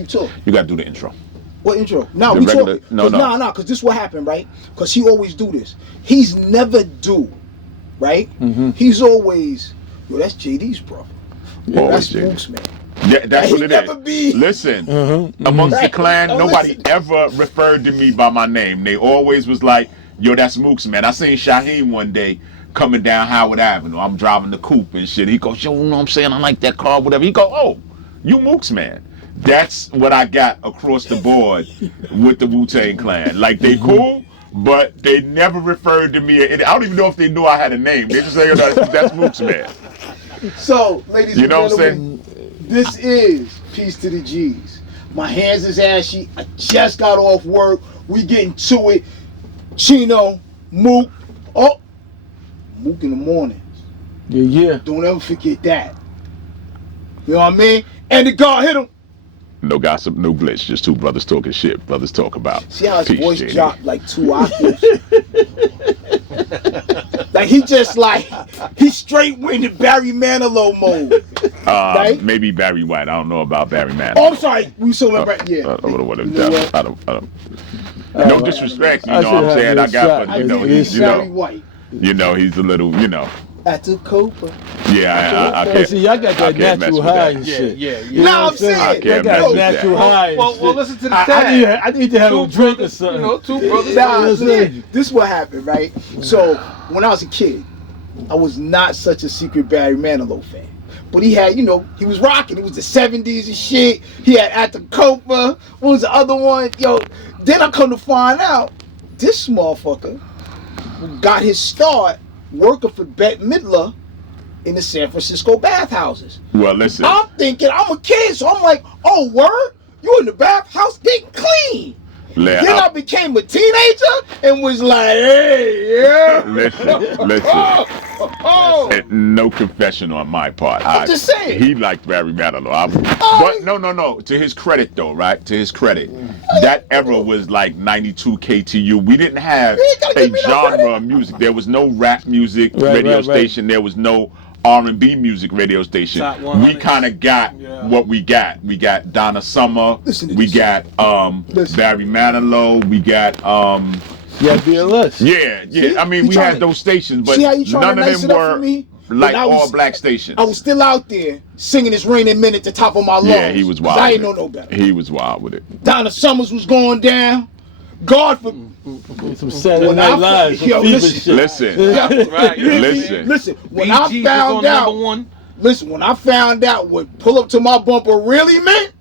Chief talk. You got to do the intro. What intro? No, The we regular- talk. no. Because this what happened, right? Because he always do this. He's never do, right? He's always, yo, that's JD's brother. Yo, Always that's JD. Mook's man. Yeah, that's He what it never is. be- Listen, amongst the Right. clan, Now nobody listen. ever referred to me by my name. They always was like, yo, that's Mook's man. I seen Shaheem one day coming down Howard Avenue. I'm driving the coupe and shit. He goes, yo, you know what I'm saying? I like that car, whatever. He go, oh, you Mook's man. That's what I got across the board with the Wu Tang clan. Like, they cool, but they never referred to me. And I don't even know if they knew I had a name. They just say, yo, that's Mook's man. So, ladies You and know what I'm gentlemen, this is Peace to the G's. My hands is ashy. I just got off work. We getting to it. Chino, Mook. Oh, Mook in the mornings. Yeah. Don't ever forget that. You know what I mean? And the guard hit him. No gossip, no glitch. Just two brothers talking shit. Brothers talk about. See how his peace, voice JD. dropped like 2 octaves? Like he just like, he straight went in Barry Manilow mode. Right? Maybe Barry White. I don't know about Barry Manilow. Oh, I'm sorry. We saw him right. Yeah. I don't You know what? I don't. No disrespect, you know what I'm saying? I got, but you know, He's you Barry know, White. he's a little, you know. At the Copa. Yeah, I Hey, can't. see, y'all got I that can't mess natural with high that. and Yeah, shit. yeah. No, I'm I saying. can't That mess got with that. natural high and Well, shit. listen to the I tag. need to have Two a drink or brothers, something. You know, two brothers. Nah, Yeah, listen, this is what happened, right? So, when I was a kid, I was not such a secret Barry Manilow fan. But he had, you know, he was rocking. It was the 70s and shit. He had At the Copa. What was the other one? Yo, then I come to find out, this motherfucker got his start working for Bette Midler in the San Francisco bathhouses. Well, listen. I'm thinking, I'm a kid, so I'm like, oh, word? You in the bathhouse getting clean. Let- Then I became a teenager and was like, hey, yeah. Listen. And no confession on my part. I'm just saying. He liked Barry Manilow. But no. To his credit, though, right? To his credit, that era was like 92 KTU. We didn't have You ain't gotta a give me no genre credit. of music. There was no rap music Right, radio right. station. There was no R&B music radio station. Top We 100. kind of got what we got. We got Donna Summer. Listen to We this. got Listen. Barry Manilow. We got Yeah, BLS. yeah. See? I mean, You we tryna- had those stations, but See how you trying none to of nice them it up for were me? like When I was- all black stations. I was still out there singing "It's Raining Men" at the top of my lungs. Yeah, he was 'cause wild. I with ain't know it. no better. He was wild with it. Donna Summers was going down. God for Some Saturday When Night I- Live, some yo, fever listen. shit. Listen, Right. You hear me? Listen. Listen. When BG I was found on out, number one. listen. When I found out what "Pull Up to My Bumper" really meant,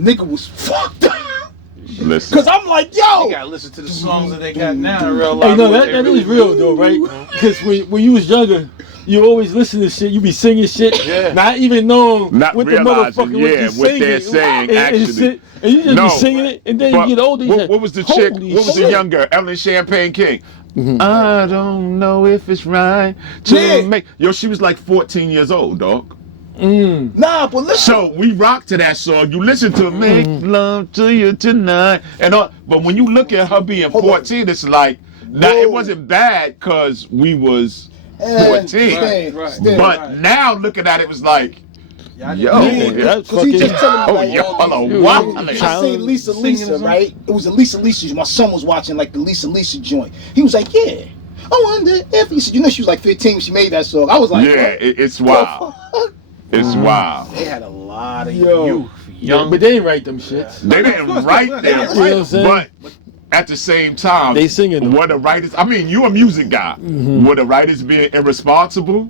nigga was fucked up. listen. Cause I'm like, yo, You gotta listen to the songs that they got now in real life. Hey, no, what that they is real though, right? Because when you was younger, you always listen to shit. You be singing shit, Yeah. not even knowing Not what the realizing, motherfucker yeah, was what they're saying, actually. and you just No. be singing it, and then But you get older. You what was the chick? What was the younger Ellen Champagne King? I don't know if it's right to Yeah. make. Yo, she was like 14 years old, dog. nah, but listen. So we rock to that song. You listen to "Make Love to You Tonight," and all, but when you look at her being Hold on. 14, it's like now Whoa. it wasn't bad because we was 14. Stand, Right. stand. But now looking at it, was like, Y'all yo, Yeah, that's cause he just fucking- telling me oh, like, y'all are you- wild. I seen Lisa Singing Lisa, or something? right? It was a Lisa Lisa. My son was watching like the Lisa Lisa joint. He was like, yeah. I wonder if he said, you know, she was like 15 when she made that song. I was like, Yeah, what it's the wild. fuck? It's wild. They had a lot of Yo. youth, Yeah, young. but they ain't write them shits. They didn't write You know them, what I'm saying? but at the same time, They singing them. Were the writers? I mean, you a music guy. Were the writers being irresponsible,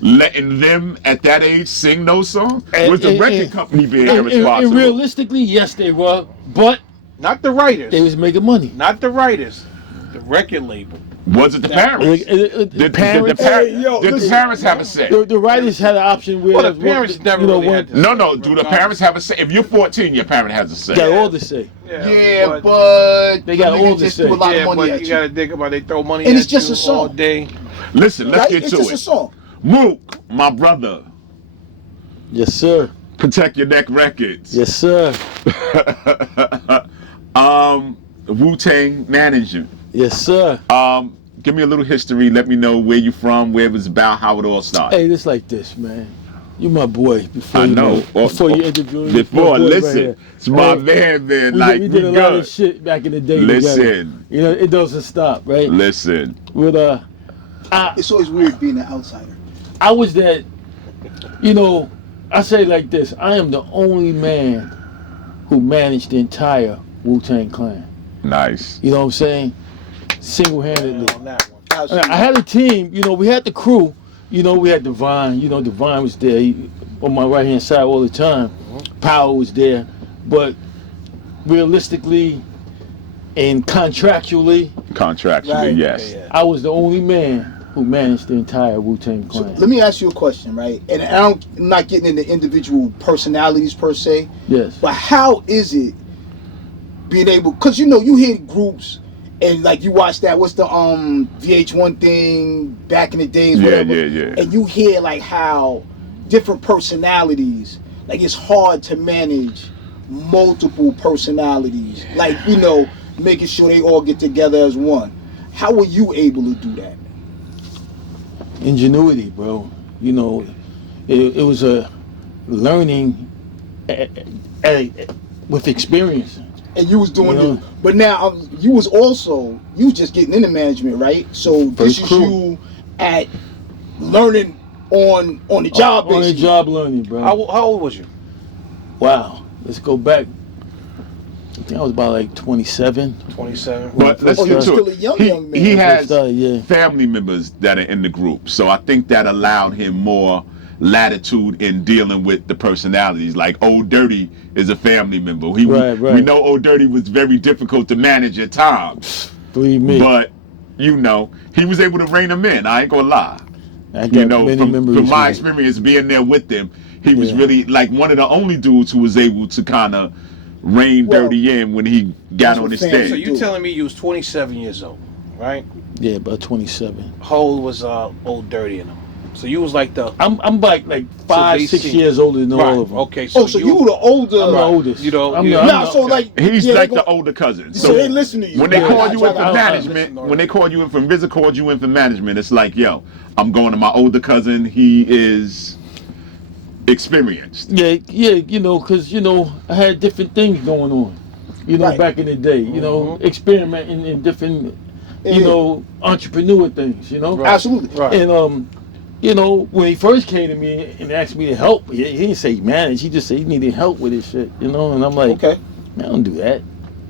letting them at that age sing those songs? Was the record company being And irresponsible? realistically, yes, they were, but Not the writers. they was making money. Not the writers. The record label. Was it the parents? The parents, Hey, yo, did the listen. parents have a say? the writers had an option where Well, the parents never really had to No. Do the parents have a say? If you're 14, your parent has a say. got all the say. Yeah, but They got niggas all the just say. threw a lot Yeah, of money but at you you. gotta think about it. They throw money And at it's just you a song. all day. Listen, let's Right? get It's to just a it. song. Mook, my brother, Yes, sir. Protect Your Neck Records. Yes, sir. Wu Tang management. Yes, sir. Give me a little history. Let me know where you from, where it was about, how it all started. Hey, this like this, man. You my boy. Before I you know. before you interview me. Before, Right listen, here. it's my Hey, man. we Like, did, we a lot of good. shit back in the day. Listen. Together. You know, it doesn't stop, right? Listen. With It's always weird being an outsider. I was that. You know, I say it like this: I am the only man who managed the entire Wu Tang Clan. Nice. You know what I'm saying? Single-handedly. On that one. Absolutely. I had a team. You know, we had the crew. You know, we had Divine. You know, Divine was there on my right-hand side all the time. Power was there. But realistically and contractually, Right. yes. Yeah. I was the only man who managed the entire Wu-Tang So Clan. let me ask you a question, right? And I'm not getting into individual personalities per se, Yes. but how is it being able? Because you know you hear groups and like you watch that. What's the VH1 thing back in the days? Yeah, Whatever, yeah. And you hear like how different personalities. Like it's hard to manage multiple personalities. Like you know, making sure they all get together as one. How were you able to do that? Ingenuity, bro. You know, it was a learning with experience. And you was doing Yeah. it, but now you was just getting into management, right? So this First is crew. you at learning on the job, On the basically. job learning, bro. How old was you? Wow. Let's go back. I think I was about like 27. 27. But let's Oh, get you're to still it. a young man. He First has started, yeah. family members that are in the group, so I think that allowed him more latitude in dealing with the personalities. Like Old Dirty is a family member. We know Old Dirty was very difficult to manage at times, Believe me. but you know he was able to rein them in. I ain't gonna lie. I got You know, many from memories my with it. experience being there with them, he was Yeah. really like one of the only dudes who was able to kind of rein Well, Dirty in when he got that's on what the fans stage. So do. you telling me you was 27 years old, right? Yeah, about 27. How old was Old Dirty in them? So you was like the I'm like 5, they 6 see- years older than all of them. Okay, Oh, so you were the older. I'm the oldest. You know, I'm you the- know- I'm Nah, the- so like He's yeah, like they the go- older cousin. So they listen to you. When they Yeah, called you in for I- management, listen when they called you in for RZA called you in for management, it's like, yo, I'm going to my older cousin. He is experienced. Yeah, you know, because, you know, I had different things going on, you know, Right. back in the day, you know, experimenting in different, Yeah. you know, entrepreneur things, you know. Absolutely. Right. And, you know, when he first came to me and asked me to help, he didn't say manage, he just said he needed help with his shit, you know, and I'm like, Okay. man, I don't do that.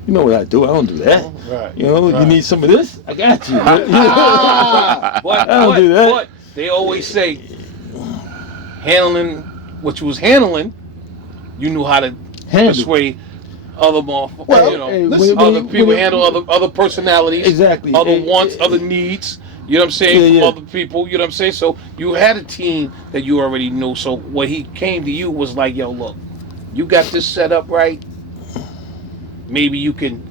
You know what I do, I don't do that. Right. You know, Right. you need some of this? I got you. Ah, But, I don't do that. but they always say handling what you was handling, you knew how to Handle. persuade other motherfuckers. Well, You know, hey, listen, other people handle other personalities, Exactly. other Eh, wants, eh, other needs. You know what I'm saying? Yeah, From yeah. other people. You know what I'm saying? So you had a team that you already knew. So when he came to you was like, yo, look, you got this set up right. Maybe you can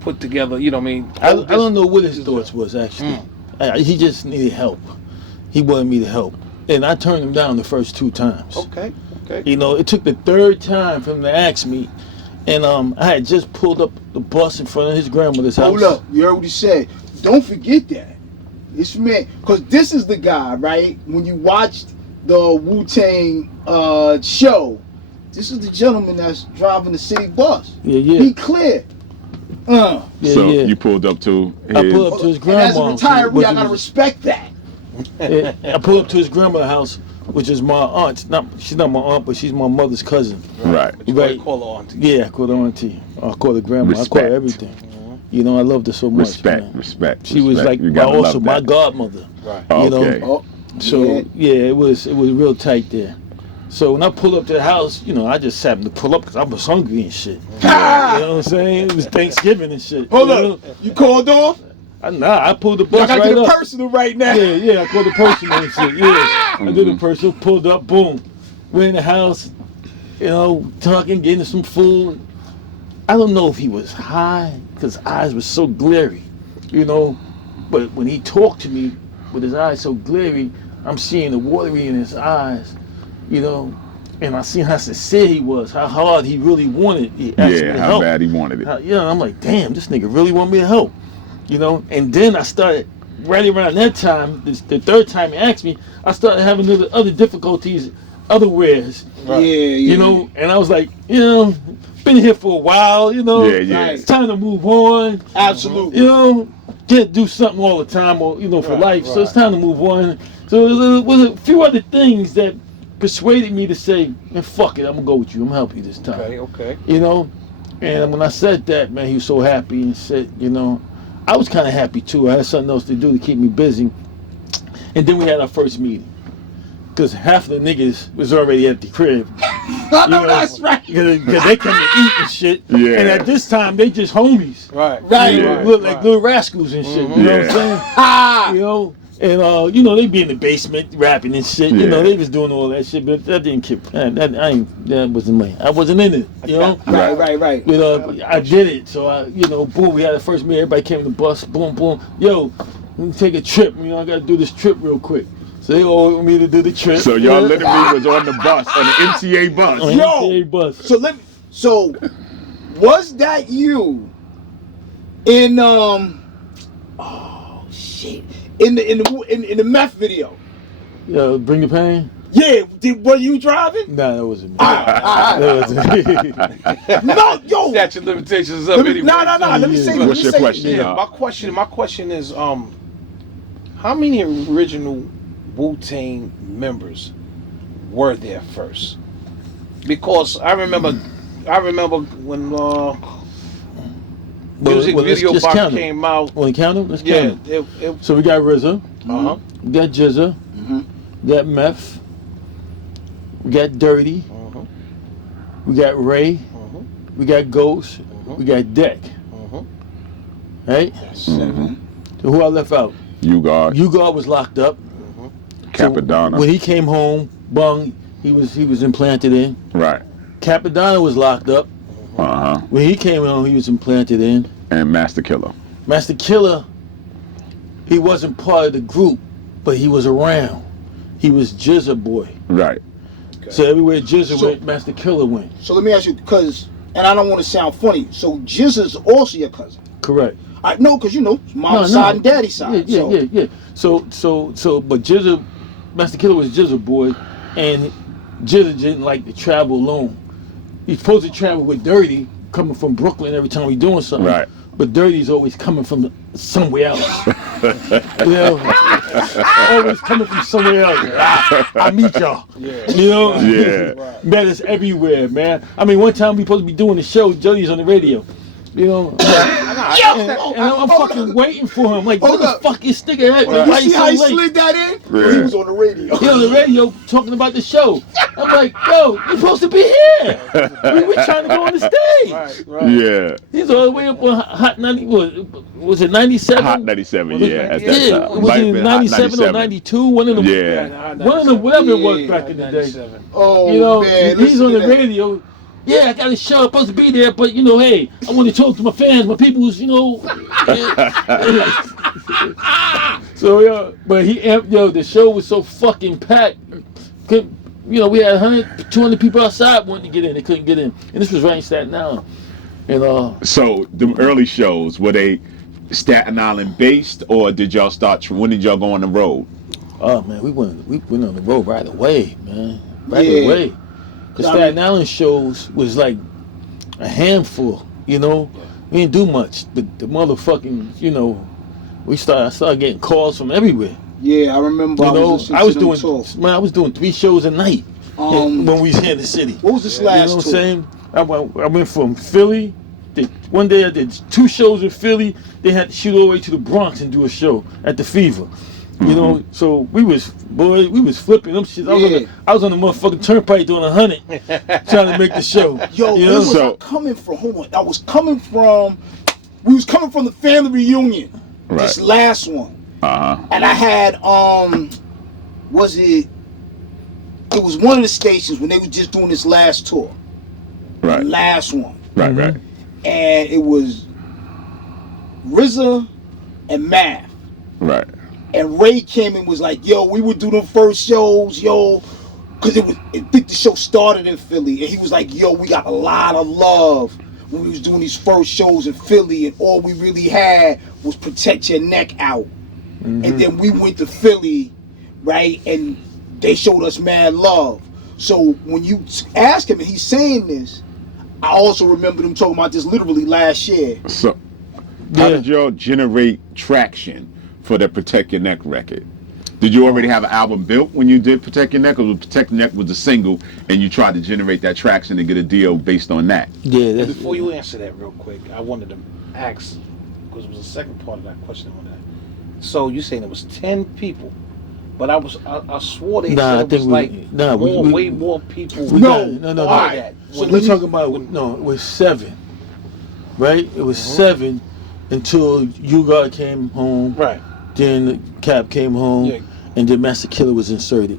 put together. You know what I mean? I don't know what his thoughts was actually. Mm. He just needed help. He wanted me to help, and I turned him down the first 2 times. Okay. Okay. You know, it took the 3rd time for him to ask me, and I had just pulled up the bus in front of his grandmother's house. hold up. You heard what he said. Don't forget that. This man, because this is the guy, right? When you watched the Wu Tang show, this is the gentleman that's driving the city bus. Yeah. Be clear. Yeah, So yeah. you pulled up to I his, pulled up to his And as a grandma's. retiree, which I gotta is- respect that. I pulled up to his grandmother's house, which is my aunt. She's not my aunt, but she's my mother's cousin. right. You Right. call her auntie. Yeah, I call her auntie. I call her grandma. I call Respect. her everything. You know, I loved her so much. Respect, man. respect. She was like You gotta also love my that. godmother. Right. You know, Okay. Oh, So yeah, it was real tight there. So when I pulled up to the house, you know, I just happened to pull up because I was hungry and shit. You know what I'm saying? It was Thanksgiving and shit. Hold you up. know? You called off? I pulled the I bus gotta right get up. personal right now. Yeah, I called the person and shit. Yeah, I did the person, pulled up, boom. We're in the house, you know, talking, getting some food. I don't know if he was high because his eyes were so glary, you know. But when he talked to me with his eyes so glary, I'm seeing the watery in his eyes, you know. And I seen how sincere he was, how hard he really wanted. He asked me Yeah, to how help. bad he wanted it. I'm like, damn, this nigga really want me to help, you know. And then I started right around that time, the 3rd time he asked me, I started having other difficulties other wares. Yeah, You know, and I was like, you know, been here for a while, you know. Yeah. It's time to move on. Absolutely. You know, can't do something all the time or, you know, for life. So it's time to move on. So there was a few other things that persuaded me to say, man, fuck it, I'm gonna go with you. I'm gonna help you this time. Okay. You know? And when I said that, man, he was so happy and said, you know, I was kind of happy too. I had something else to do to keep me busy. And then we had our first meeting. Because half of the niggas was already at the crib. I know that's right. Because they come to eat and shit. Yeah. And at this time, they just homies. Right. Right. You know, look like little rascals and shit. You know what I'm saying? Ah. You know? And, you know, they be in the basement rapping and shit. You know, they was doing all that shit. But that didn't keep, that wasn't me. I wasn't in it, you know? Right. But I did it. So, you know, boom, we had the first meeting. Everybody came to the bus. Boom, boom. Yo, let me take a trip. You know, I got to do this trip real quick. So they all want me to do the trip. So y'all literally was on the bus, on the MTA bus. On the MTA bus. So was that you in shit. In the meth video? Yeah, Bring the Pain? Yeah, were you driving? Nah, that wasn't me. That wasn't me. No, yo. Statute of limitations is up anyway. No. Let me say. What's your question? Yeah, my question is, how many original Wu Tang members were there first? Because I remember when music video box came out. Want to count them? Let's count them. So we got RZA. We got Jizza. We got Meth. We got Dirty. We got Ray. We got Ghost. We got Deck. Right? That's 7. So who I left out? U-Guard. U-Guard was locked up. Capadonna. So when he came home, bung, he was implanted in. Right. Capadonna was locked up. When he came home, he was implanted in. And Master Killer. Master Killer, he wasn't part of the group, but he was around. He was Jizza boy. Right. Okay. So everywhere Jizza went, Master Killer went. So let me ask you, and I don't want to sound funny, so Jizza's also your cousin? Correct. I know, because you know, mom's side and daddy's side. Yeah. So, but Jizza, Master Killer was Jizza boy, and Jizza didn't like to travel alone. He's supposed to travel with Dirty, coming from Brooklyn every time we doing something. Right. But Dirty's always coming from somewhere else. You know? Always coming from somewhere else. I meet y'all. Yeah. You know? Yeah. Man, it's everywhere, man. I mean, one time we supposed to be doing the show, Jody's on the radio. You know? And I'm fucking waiting for him. Like, what the fuck is sticking at? You see how he slid that in? Yeah. He was on the radio. He on the radio talking about the show. I'm like, yo, you're supposed to be here. We trying to go on the stage. Right. Yeah. He's all the way up on Hot 90. Was it 97? Hot 97, Was yeah. it, At that time. Was Might it have been Hot 97 or 92? One of them. Yeah. One of them, whatever it was back in the day. Oh, You know, man. he's on the radio. Yeah, I got a show. I'm supposed to be there, but you know, hey, I want to talk to my fans, my peoples, you know. So yeah, but the show was so fucking packed. You know, we had 100, 200 people outside wanting to get in. They couldn't get in, and this was right in Staten Island. And so the early shows, were they Staten Island based, or did y'all start? When did y'all go on the road? Oh man, we went on the road right away, man. Right away. The Staten Island shows was like a handful, you know. We didn't do much, but the motherfucking, you know, I started getting calls from everywhere. Yeah, I remember. You know, I was doing 3 shows a night when we was here in the city. What was this last? You know what I'm saying? I went from Philly. One day I did 2 shows in Philly. They had to shoot all the way to the Bronx and do a show at the Fever. You know, so we was flipping them shit. I was on the motherfucking turnpike doing 100, trying to make the show. Yo, you where know? was I coming from? Hold on, we was coming from the family reunion. Right. This last one. And I had it was one of the stations when they were just doing this last tour. Right. The last one. Right. And it was RZA and Math. Right. And Ray came and was like, yo, we would do them first shows, yo. Because I think the show started in Philly. And he was like, yo, we got a lot of love when we was doing these first shows in Philly. And all we really had was Protect Your Neck out. And then we went to Philly, right? And they showed us mad love. So when you ask him and he's saying this, I also remember them talking about this literally last year. So, how did y'all generate traction for the Protect Your Neck record? Did you already have an album built when you did Protect Your Neck, or was Protect Your Neck was a single and you tried to generate that traction and get a deal based on that? Yeah. That's, Before you answer that real quick, I wanted to ask, because it was the second part of that question on that. So you saying it was 10 people, but I swore they said it was way more people. No. That. So we're talking about it was 7, right? It was 7 until You came home. Right. Then Cap came home, Yeah. and then Master Killer was inserted.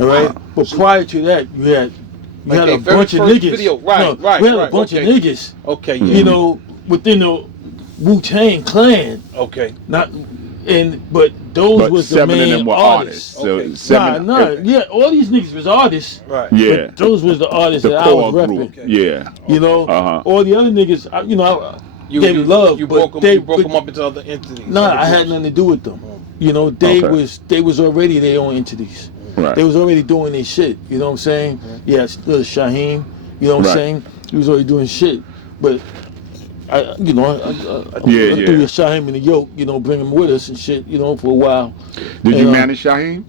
All right. But prior to that, you had a bunch of niggas. Video. We had a bunch of niggas. Okay. Yeah. You know, within the Wu Tang clan. Okay. But those was the 7 of main them were artists. So 7. Yeah, all these niggas was artists. Right. Yeah. But those was the artists The that I was core repping. group. Yeah. You know, all the other niggas, You gave love. You but broke them up into other entities. I had nothing to do with them. You know, they was already their own entities. Right. They was already doing their shit. You know what I'm saying? Yeah, Shaheem. You know what I'm saying? He was already doing shit. But I threw Shaheem in the yoke. You know, bring him with us and shit. You know, for a while. Did you manage Shaheem?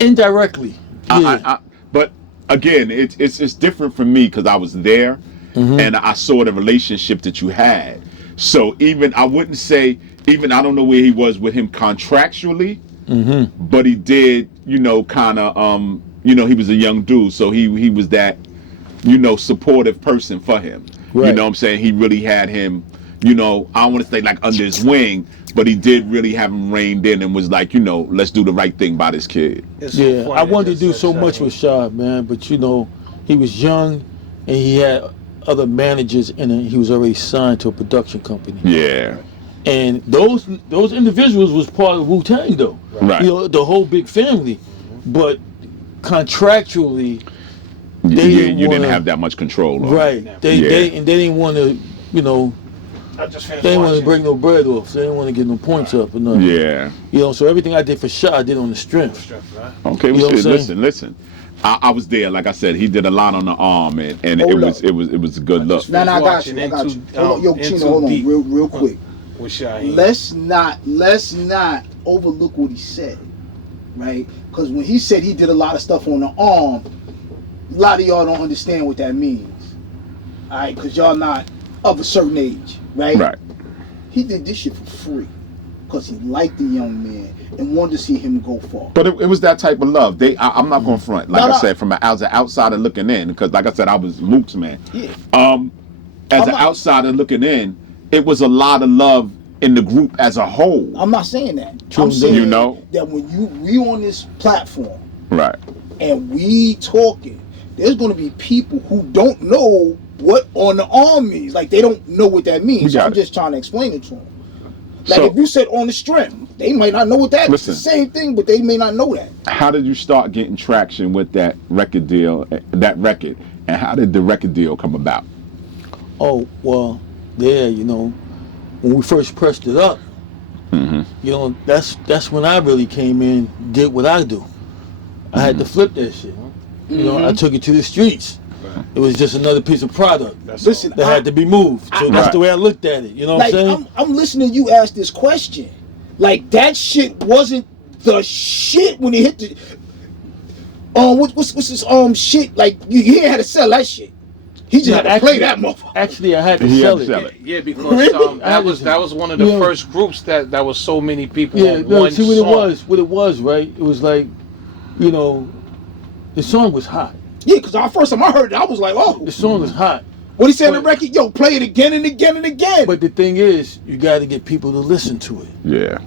Indirectly. Yeah. But again, it's different for me because I was there and I saw the relationship that you had. So even I wouldn't say I don't know where he was with him contractually, but he did, kind of, he was a young dude, so he was that, supportive person for him. Right. You know what I'm saying? He really had him, I don't want to say like under his wing, but he did really have him reined in and was like, let's do the right thing by this kid. Yeah, I wanted to do so much with Shah, man, but he was young and he had other managers and he was already signed to a production company. Yeah. And those individuals was part of Wu Tang though. Right. The whole big family. But contractually You didn't have that much control over right. it. They didn't want to, they didn't want to break no bread off. They didn't want to get no points up or nothing. Yeah. So everything I did for Shah, I did on the strength. Okay, well, listen. I was there, like I said, he did a lot on the arm, and it was a good look. I got you. Yo, Chino, hold on, real quick. Let's not overlook what he said, right? Because when he said he did a lot of stuff on the arm, a lot of y'all don't understand what that means, all right? Because y'all not of a certain age, right? Right. He did this shit for free because he liked the young man and wanted to see him go far. But it was that type of love. I'm not going to front. Like I said, from as an outsider looking in, because like I said, I was Mook's man. Yeah. As an outsider looking in, it was a lot of love in the group as a whole. I'm not saying that. I'm saying that when we on this platform, right, and we talking, there's going to be people who don't know what on the arm means. Like they don't know what that means. So I'm just trying to explain it to them. Like if you said on the strength, they might not know what that is. It's the same thing, but they may not know that. How did you start getting traction with that record, and how did the record deal come about? Oh, well, when we first pressed it up, that's when I really came in, did what I do. I had to flip that shit. I took it to the streets. Right. It was just another piece of product that had to be moved. So that's the way I looked at it. You know what I'm saying? I'm listening to you ask this question. Like that shit wasn't the shit when it hit the what's this shit? Like he ain't had to sell that shit. He just had to play that motherfucker. Actually, I had to sell it. Yeah, because that was one of the first groups that was so many people on one see song. What it was, right? It was like, the song was hot. Yeah, because the first time I heard it, I was like, oh. The song was hot. What he said on the record, yo, play it again and again and again. But the thing is, you got to get people to listen to it. Yeah.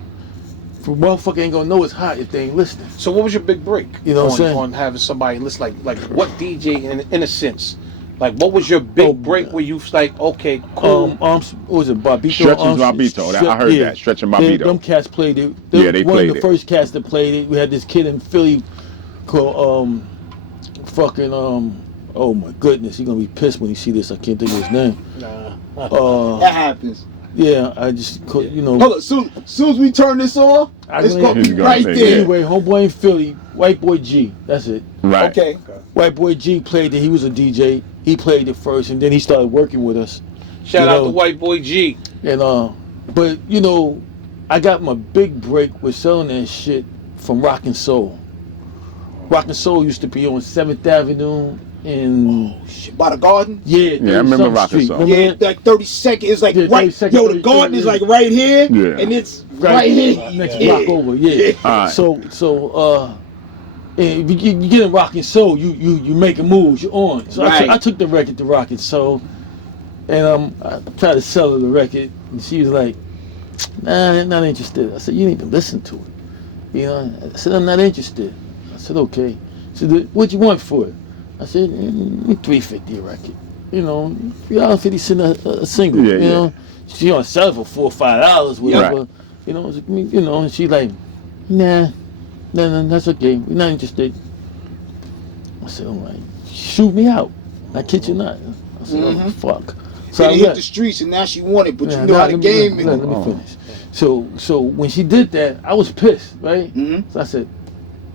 For motherfucker ain't gonna know it's hot if they ain't listening. So what was your big break? You know what I'm saying? On having somebody listen, like what DJ in a sense? Like what was your big break where you was like, okay, cool. What was it, Barbito? Stretching Barbito. I heard that. Stretching Barbito. Them cats played it. They one played of the first cats that played it. We had this kid in Philly called oh my goodness, he's gonna be pissed when he see this. I can't think of his name. That happens. Yeah, I just, you know. Hold on, soon as we turn this off, it's gonna be right there. Anyway, homeboy in Philly, White Boy G. That's it. Right. Okay. White Boy G played it. He was a DJ. He played it first, and then he started working with us. Shout out to White Boy G. And but you know, I got my big break with selling that shit from Rock and Soul. Rock and Soul used to be on 7th Avenue in Shit, by the garden. yeah, I remember Rock and Soul. Yeah, like 32nd is like right. 32nd, Yo, the garden is like right here, and it's right here. next block over. Yeah. All right. So and you get in Rock and Soul, you making moves, you're on. So Right. I took the record to Rock and Soul, and I tried to sell her the record, and she was like, "Nah, not interested." I said, "You didn't even listen to it." You know, I said, "I'm not interested." I said, "Okay." She said, "What you want for it?" I said, $350 a record. You know, $3.50 a single. Yeah, you know, she gonna sell it for $4 or $5, whatever. Right. You know, and she like, nah, that's okay. We're not interested. I said, all right, shoot me out. I kid you not. I said, oh fuck. So I they hit left. the streets, and now she wanted, but Yeah, you know how the game is. Let me finish. So when she did that, I was pissed, right? Mhm. So I said,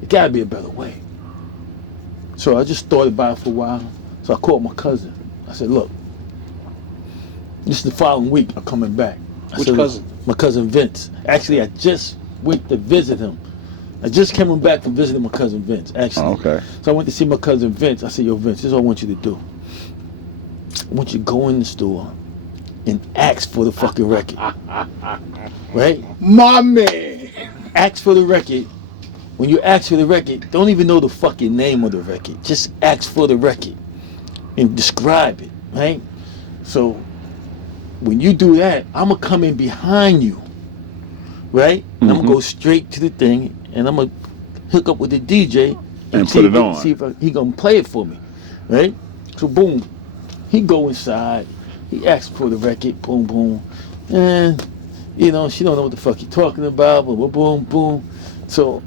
it gotta be a better way. So I just thought about it for a while. So I called my cousin. I said, look, this is the following week, I'm coming back. I Which said, cousin? My cousin Vince. Actually, I just went to visit him. I just came back from visiting my cousin Vince, actually. Oh, okay. So I went to see my cousin Vince. I said, yo, Vince, this is what I want you to do. I want you to go in the store and ask for the fucking record. Right? My man. Ask for the record. When you ask for the record, don't even know the fucking name of the record. Just ask for the record and describe it, right? So when you do that, I'm gonna come in behind you, right? And I'm gonna go straight to the thing, and I'm gonna hook up with the DJ And see put if it on. See if he gonna play it for me, right? So boom, he go inside, he asks for the record, boom, boom, and you know she don't know what the fuck he talking about, but boom, boom. So,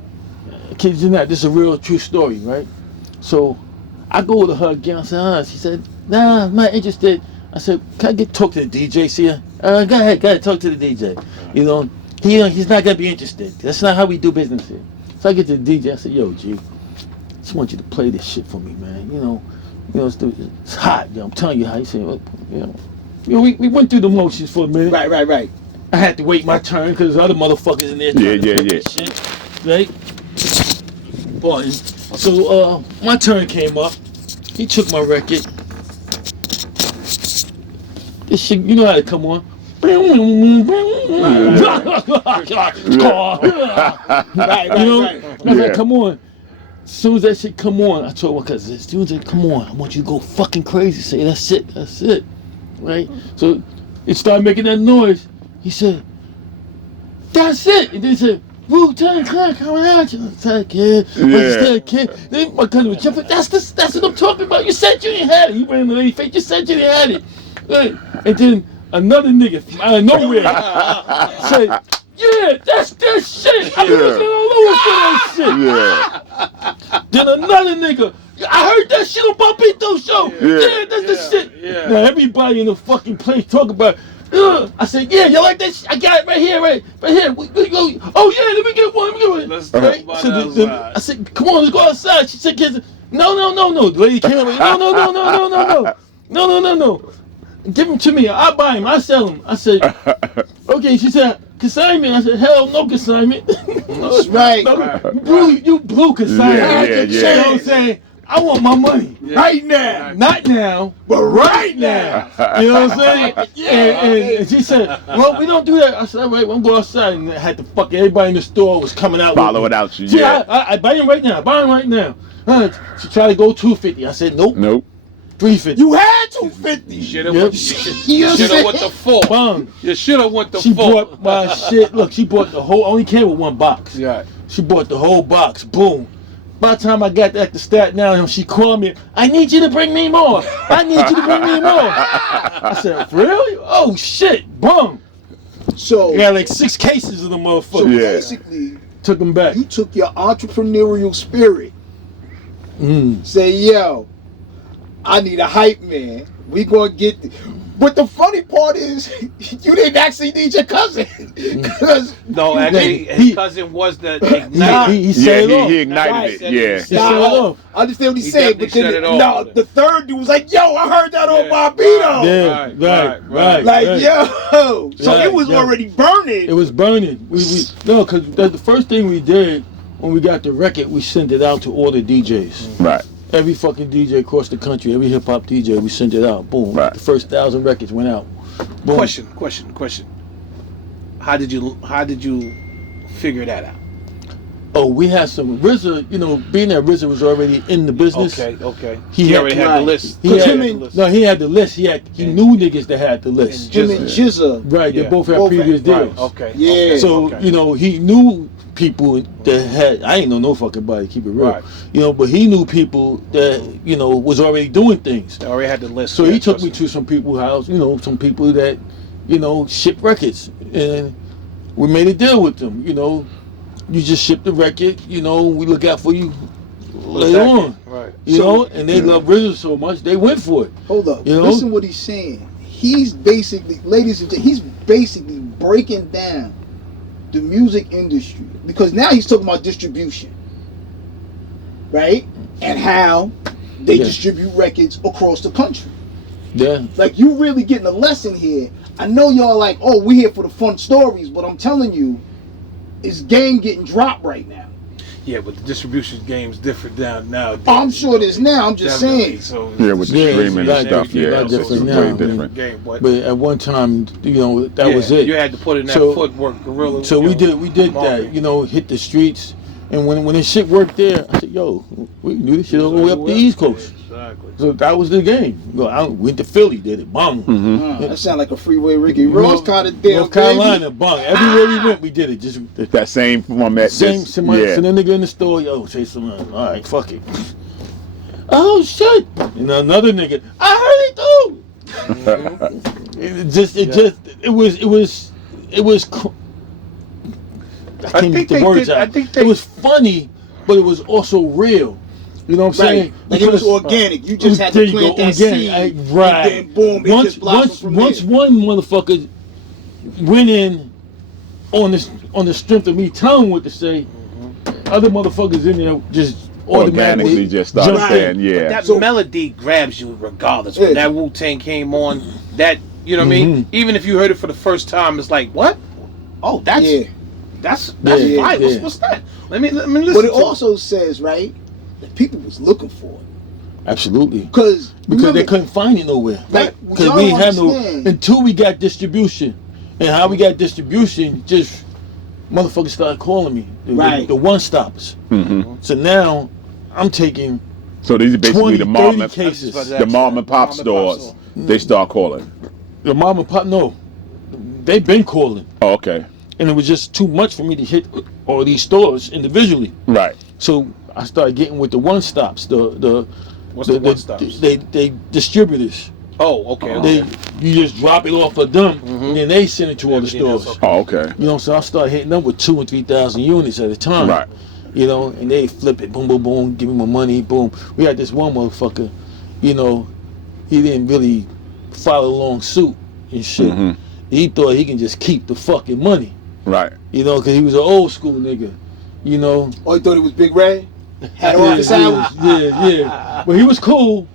kid you not, this is a real true story, right? So, I go to her again. I said, She said, nah, I'm not interested. I said, can I talk to the DJ? See ya? Go ahead, talk to the DJ. You know, he's not gonna be interested. That's not how we do business here. So I get to the DJ. I said, yo, G, just want you to play this shit for me, man. You know, it's hot. Yo, I'm telling you how. He said, we went through the motions for a minute. Right. I had to wait my turn because other motherfuckers in there. Yeah. Shit, right? Button. So my turn came up. He took my record. This shit, you know how to come on. Right. I said, come on. As soon as that shit come on, I told my cousin, as soon as it come on, I want you to go fucking crazy. Say, that's it. Right? So it started making that noise. He said, that's it. And then he said, Wu Tang coming at you. I said, kid. Kid. Then my cousin was jumping. That's what I'm talking about. You said you didn't have it. He ran in the lady face. You said you didn't have it. Right? And then another nigga from out of nowhere said, yeah, that's that shit. I was all over for that shit. Yeah. Then another nigga, I heard that shit on Papito's show. Yeah, that's the shit. Yeah. Now everybody in the fucking place talk about. I said, yeah, you like that shit? I got it right here. We go. Oh yeah, let me get one. Let's talk about So outside. I said, come on, let's go outside. She said, kids, no. The lady came up, no. Give him to me. I'll buy him. I'll sell him. I said, okay. She said, consignment. I said, hell no consignment. That's right. You blew consignment. Yeah. You know what I'm saying? I want my money. Right now. Not now, But right now. you know what I'm saying? And she said, well, we don't do that. I said, all right, we'll go outside. And I had to fucking everybody in the store was coming out. Follow it out you. See, Yeah. I buy him right now. She tried to go $250. I said, nope. $350. You had 250. You should have Yep. went the full. Bum. You should have went the She full. bought my shit. Look, she bought the whole. Only came with one box. Yeah. She bought the whole box. Boom. By the time I got back to Staten Island, she called me. I need you to bring me more. I said, really? Oh shit. Boom. So I got like 6 cases of the motherfucker. Yeah. basically, Took them back. you took your entrepreneurial spirit. Mm. Say, yo, I need a hype man. We gonna get. But the funny part is, you didn't actually need your cousin. Because No, actually, Yeah, his cousin was the igniter. He set it off. he ignited Right. it. Yeah. He set it off. I understand what he's He saying, but definitely then set it off. the third dude was like, "Yo, I heard that on Yeah, Bobito." Yeah, right. Like, right. yo, so Right, it was yeah. already burning. It was burning. No, because the first thing we did when we got the record, we sent it out to all the DJs. Right. Every fucking DJ across the country, every hip hop DJ, we sent it out. Boom. Right. The first 1,000 records went out. Boom. Question. How did you figure that out? Oh, we had some RZA. You know, being that RZA was already in the business. Okay. He He had- already had right. the list. He Cause had, him and- no, he had the list. He knew niggas that had the list. Him and Jizza. Right. They Yeah. both had Both previous had- deals. Okay. Yeah. okay, So okay. you know, he knew people that had. I ain't know no fucking body. Keep it real. Right. You know, but he knew people that was already doing things. They already had the list. So Yeah, he took trust me to some people's house. You know, some people that ship records, and we made a deal with them. You know, you just ship the record. You know, we look out for you later on. Right. You So- know, and they love RZA so much they went for it. Hold up. You know? Listen what he's saying. He's basically, ladies and gentlemen, he's basically breaking down the music industry, because now he's talking about distribution, right? And how they Yeah. distribute records across the country. Yeah. Like, you really getting a lesson here. I know y'all like, oh, we here for the fun stories, but I'm telling you, it's game getting dropped right now. Yeah, but the distribution game's different now. Oh, I'm sure it is now. I'm just Definitely. saying. So Yeah, with the Yeah, streaming it's and stuff. a lot Yeah, different it's now, way man. different. game, but But at one time, that was it. You had to put in that So- footwork, gorilla. So we did that, market. hit the streets, and when this shit worked there, I said, yo, we can do this shit all the way up the East Coast. Exactly. So that was the game. I went to Philly, did it, bang. That sound like a freeway Ricky Ross kind of deal. North Carolina, bang. Everywhere we went, we did it. Just That same format. same. Somebody, Yeah. send a nigga in the store, yo, say something. All right, fuck it. Oh shit! And another nigga, I heard it too. It was. I can't get the words out. It was funny, but it was also real. You know what I'm saying? Right. Like, it was organic. You just had There to you plant go, that organic. seed. Right. And then boom, it just blossomed from once there. one motherfucker went in on the strength of me telling what to say, other motherfuckers in there just Organically just started Right. saying, yeah. That So- melody grabs you regardless. When Yeah. that Wu Tang came on, that you know what I mean. Even if you heard it for the first time, it's like, what? Oh, that's Yeah. that's Yeah, fire. yeah. What's that? Let me listen. But it to also says, right, that people was looking for it. Absolutely. Because They couldn't find it nowhere. Like, Because y'all we ain't had no understand. until we got distribution, and how we got distribution, just motherfuckers started calling me Right. the one stoppers. So now I'm taking So these are basically 20, the mom 30 and cases. the mom and pop stores. They start calling. The mom and pop. No, they've been calling, Oh, okay. and it was just too much for me to hit all these stores individually. Right. So I started getting with the one stops, What's the one stops? They distributors. Oh, okay. They you just drop it off of them, and then they send it to all the Everything else, stores. okay. Oh, okay. You know, so I started hitting them with 2,000 and 3,000 units at a time. Right. You know, and they flip it, boom, boom, boom, give me my money, boom. We had this one motherfucker, he didn't really follow along suit and shit. He thought he can just keep the fucking money, Right. because he was an old school nigga, Oh, you thought it was Big Ray? Had it off the side? Yeah. But he was cool.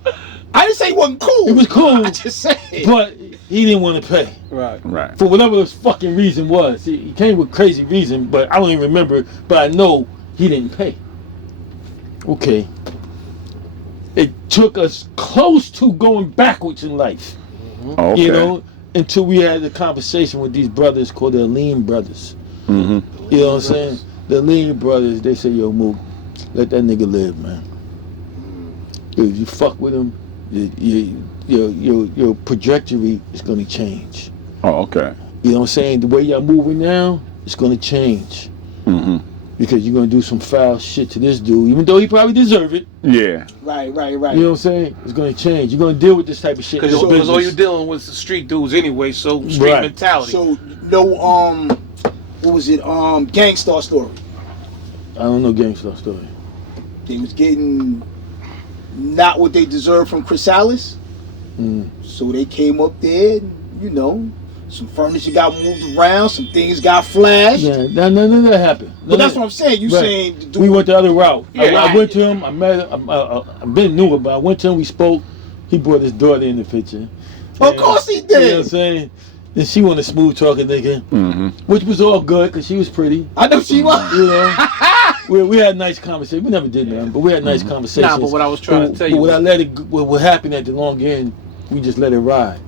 I didn't say he wasn't cool. He was cool, I just said. but he didn't want to pay. Right. Right. For whatever his fucking reason was. He came with crazy reason, but I don't even remember, but I know he didn't pay. Okay. It took us close to going backwards in life, Oh, okay. until we had a conversation with these brothers called the Lean Brothers. You know what I'm saying? The Lean Brothers, they say, yo, Mook, let that nigga live, man. If you fuck with him, your trajectory is going to change. Oh, okay. You know what I'm saying? The way y'all moving now, it's going to change. Because you're going to do some foul shit to this dude, even though he probably deserve it. Yeah. Right. You know what I'm saying? It's going to change. You're going to deal with this type of shit. in Because this all business. you're dealing with is the street dudes anyway, so street Right. mentality. So, no, what was it? Gangstar Story. I don't know Gangsta Story. They was getting not what they deserved from Chrysalis. So they came up there, and, you know, some furniture got moved around, some things got flashed. Yeah, none of that happened. But that's what I'm saying. You Right. saying the dude, We went the other route. Yeah. I went to him. I met him. I've been new about. I went to him. We spoke. He brought his daughter in the picture. Of course he You know what I'm did. saying? Then she wanted a smooth talking nigga, which was all good because she was pretty. I know she was. You know, we had nice conversation. We never did nothing, but we had nice conversations. Nah, but what I was trying to tell you But was- what happened at the long end, we just let it ride.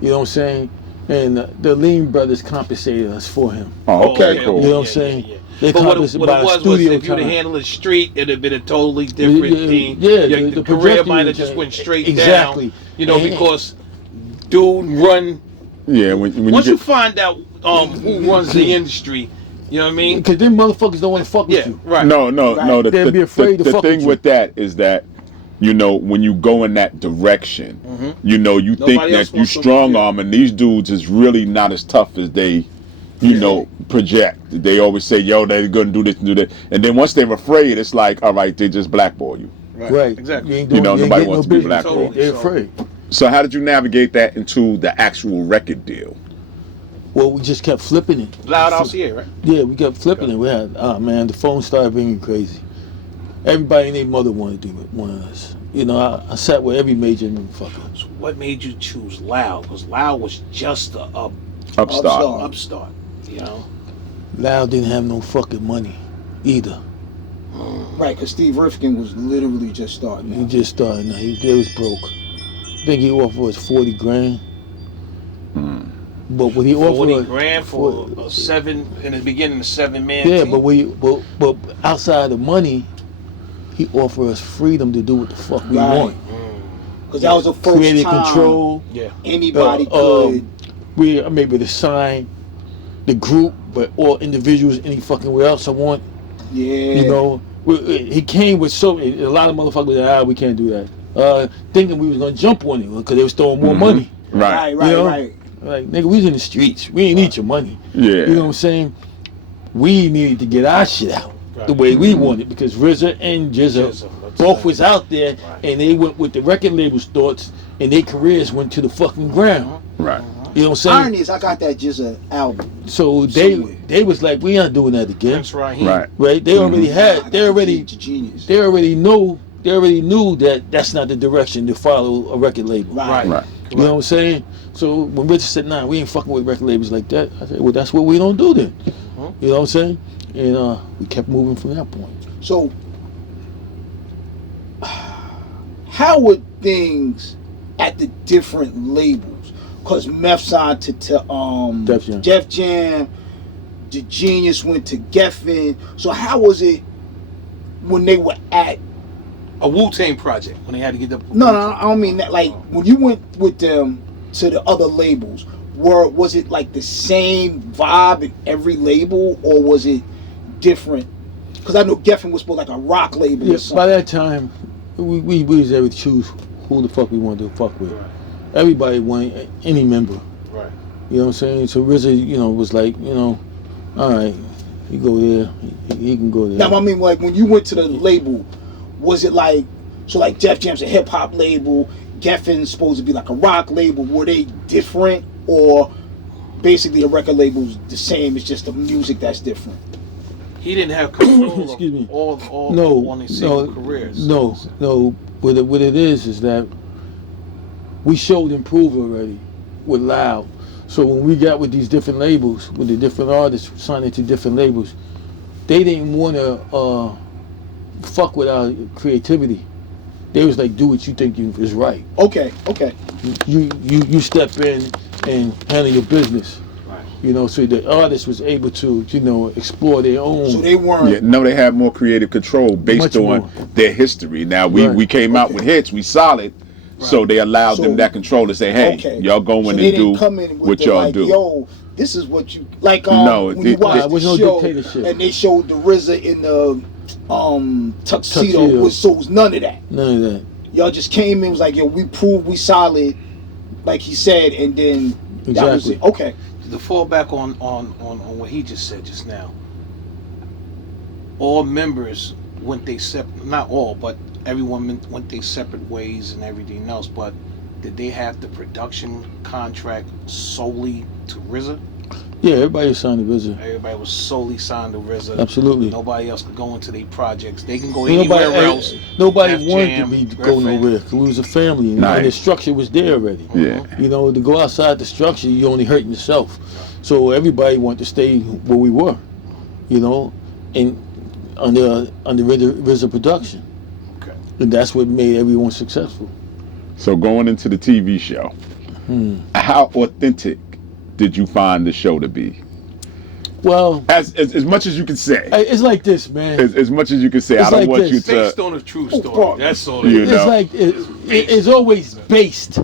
You know what I'm saying? And the Lean brothers compensated us for him. Oh, okay, yeah, cool. You know what I'm saying? They But what compensated it by was studio if you'd have time. handled the street, it'd have been a totally different thing. Yeah, the the career projector might have was, just went straight exactly. down. You know, And- because dude run. Yeah, when Once you you get, find out who runs the industry, you know what I mean? Because them motherfuckers don't want to fuck with Yeah, you. right. no. Right. They'd be afraid to The fuck thing with you. with that is that, you know, when you go in that direction, you know, you think Nobody else that you wants to- strong arm, and these dudes is really not as tough as they, you know, project. They always say, yo, they're gonna do this and do that, and then once they're afraid, it's like, all right, they just blackball you. Right. Exactly. You, ain't You doing, know, you ain't nobody getting wants no to be business. blackballed. They're So- afraid. So how did you navigate that into the actual record deal? Well, we just kept flipping it. Loud RCA, right? Yeah, we kept flipping it. We had, man, the phone started ringing crazy. Everybody and their mother wanted to do it, one of us. You know, I sat with every major motherfucker. So what made you choose Loud? Because Loud was just a Upstart. upstart, you know? Loud didn't have no fucking money either. Right, because Steve Rifkin was literally just starting He out. just started. Now they was broke. I think he offered us 40 grand. But what he offered 40 us, grand for a seven, in the beginning, a 7-man yeah, team. but outside of money, he offered us freedom to do what the fuck we Right. want. Because that was the first Creative time control. Yeah. anybody Uh, could. I'm able to sign the group, but all individuals any fucking way else I want. Yeah. You know, he came with a lot of motherfuckers that we can't do that. Thinking we was gonna jump on it because they was throwing more money. Right. Right, You know? right. Like, nigga, we was in the streets. We ain't need your money. Yeah. You know what I'm saying? We needed to get our shit out Right. the way we wanted because RZA and Jizza Jizza, that's both right. was out there Right. and they went with the record label's thoughts and their careers went to the fucking ground. Right. You know what I'm saying? Irony is, I got that Jizza album. So Somewhere. they was like, we aren't doing that again. Prince Raheem. Right. Right? They already had. They already Genius. They already knew that that's not the direction to follow a record label. Right. Right. You know what I'm saying? So when Richard said, nah, we ain't fucking with record labels like that, I said, well, that's what we don't do then. You know what I'm saying? And we kept moving from that point. So, how were things at the different labels? Because Meth signed to Def Jam. Def Jam, The Genius went to Geffen. So how was it when they were at? A Wu Tang project when they had to get the. No, I don't mean that. Like when you went with them to the other labels, was it like the same vibe in every label, or was it different? Because I know Geffen was supposed like a rock label Yeah, or something. by that time, we was able to choose who the fuck we wanted to fuck with. Right. Everybody wanted any member. Right. You know what I'm saying? So RZA, was like, all right, you go there, he can go there. Now I mean, like when you went to the label, was it like like Def Jam's a hip hop label, Geffen's supposed to be like a rock label? Were they different, or basically a record label's the same? It's just the music that's different. He didn't have control Excuse me. of all No, on his single careers. No. What it is that we showed improve already with Loud. So when we got with these different labels, with the different artists signing to different labels, they didn't want to fuck with our creativity. They was like, do what you think is right. Okay. You step in and handle your business. Right. So the artist was able to, explore their own. So they weren't. Yeah, no, they have more creative control based Much on more. their history. Now we came out Okay. with hits, we solid, so they allowed them So- that control to say, hey, Okay. y'all go in So and they do didn't come in with what the, y'all like, do. Yo, this is what you like. No, When you watched there was the no show dictatorship. and they showed the RZA in the tuxedo, Tuxedo. so it was none of that. None of that. Y'all just came in, was like, yo, we proved we solid, like he said, and then that was Exactly. it. Okay. To fall back on what he just said just now. All members went they separate, not all, but everyone went their separate ways and everything else. But did they have the production contract solely to RZA? Yeah, everybody was signed to RZA. Everybody was solely signed to RZA. Absolutely. Nobody else could go into their projects. They can go Nobody, anywhere else. nobody Def wanted Jam, to go Griffin. nowhere. 'Cause we was a family, and Nice. the structure was there already. Yeah. You know, to go outside the structure, you only hurting yourself. So everybody wanted to stay where we were. You know, and under RZA production. Okay. And that's what made everyone successful. So going into the TV show, how authentic did you find the show to be? Well, As much as you can say. it's like this, man. As much as you can say. It's I don't like want this. you to. Based on a true story. That's all it You is. know. It's like it's always based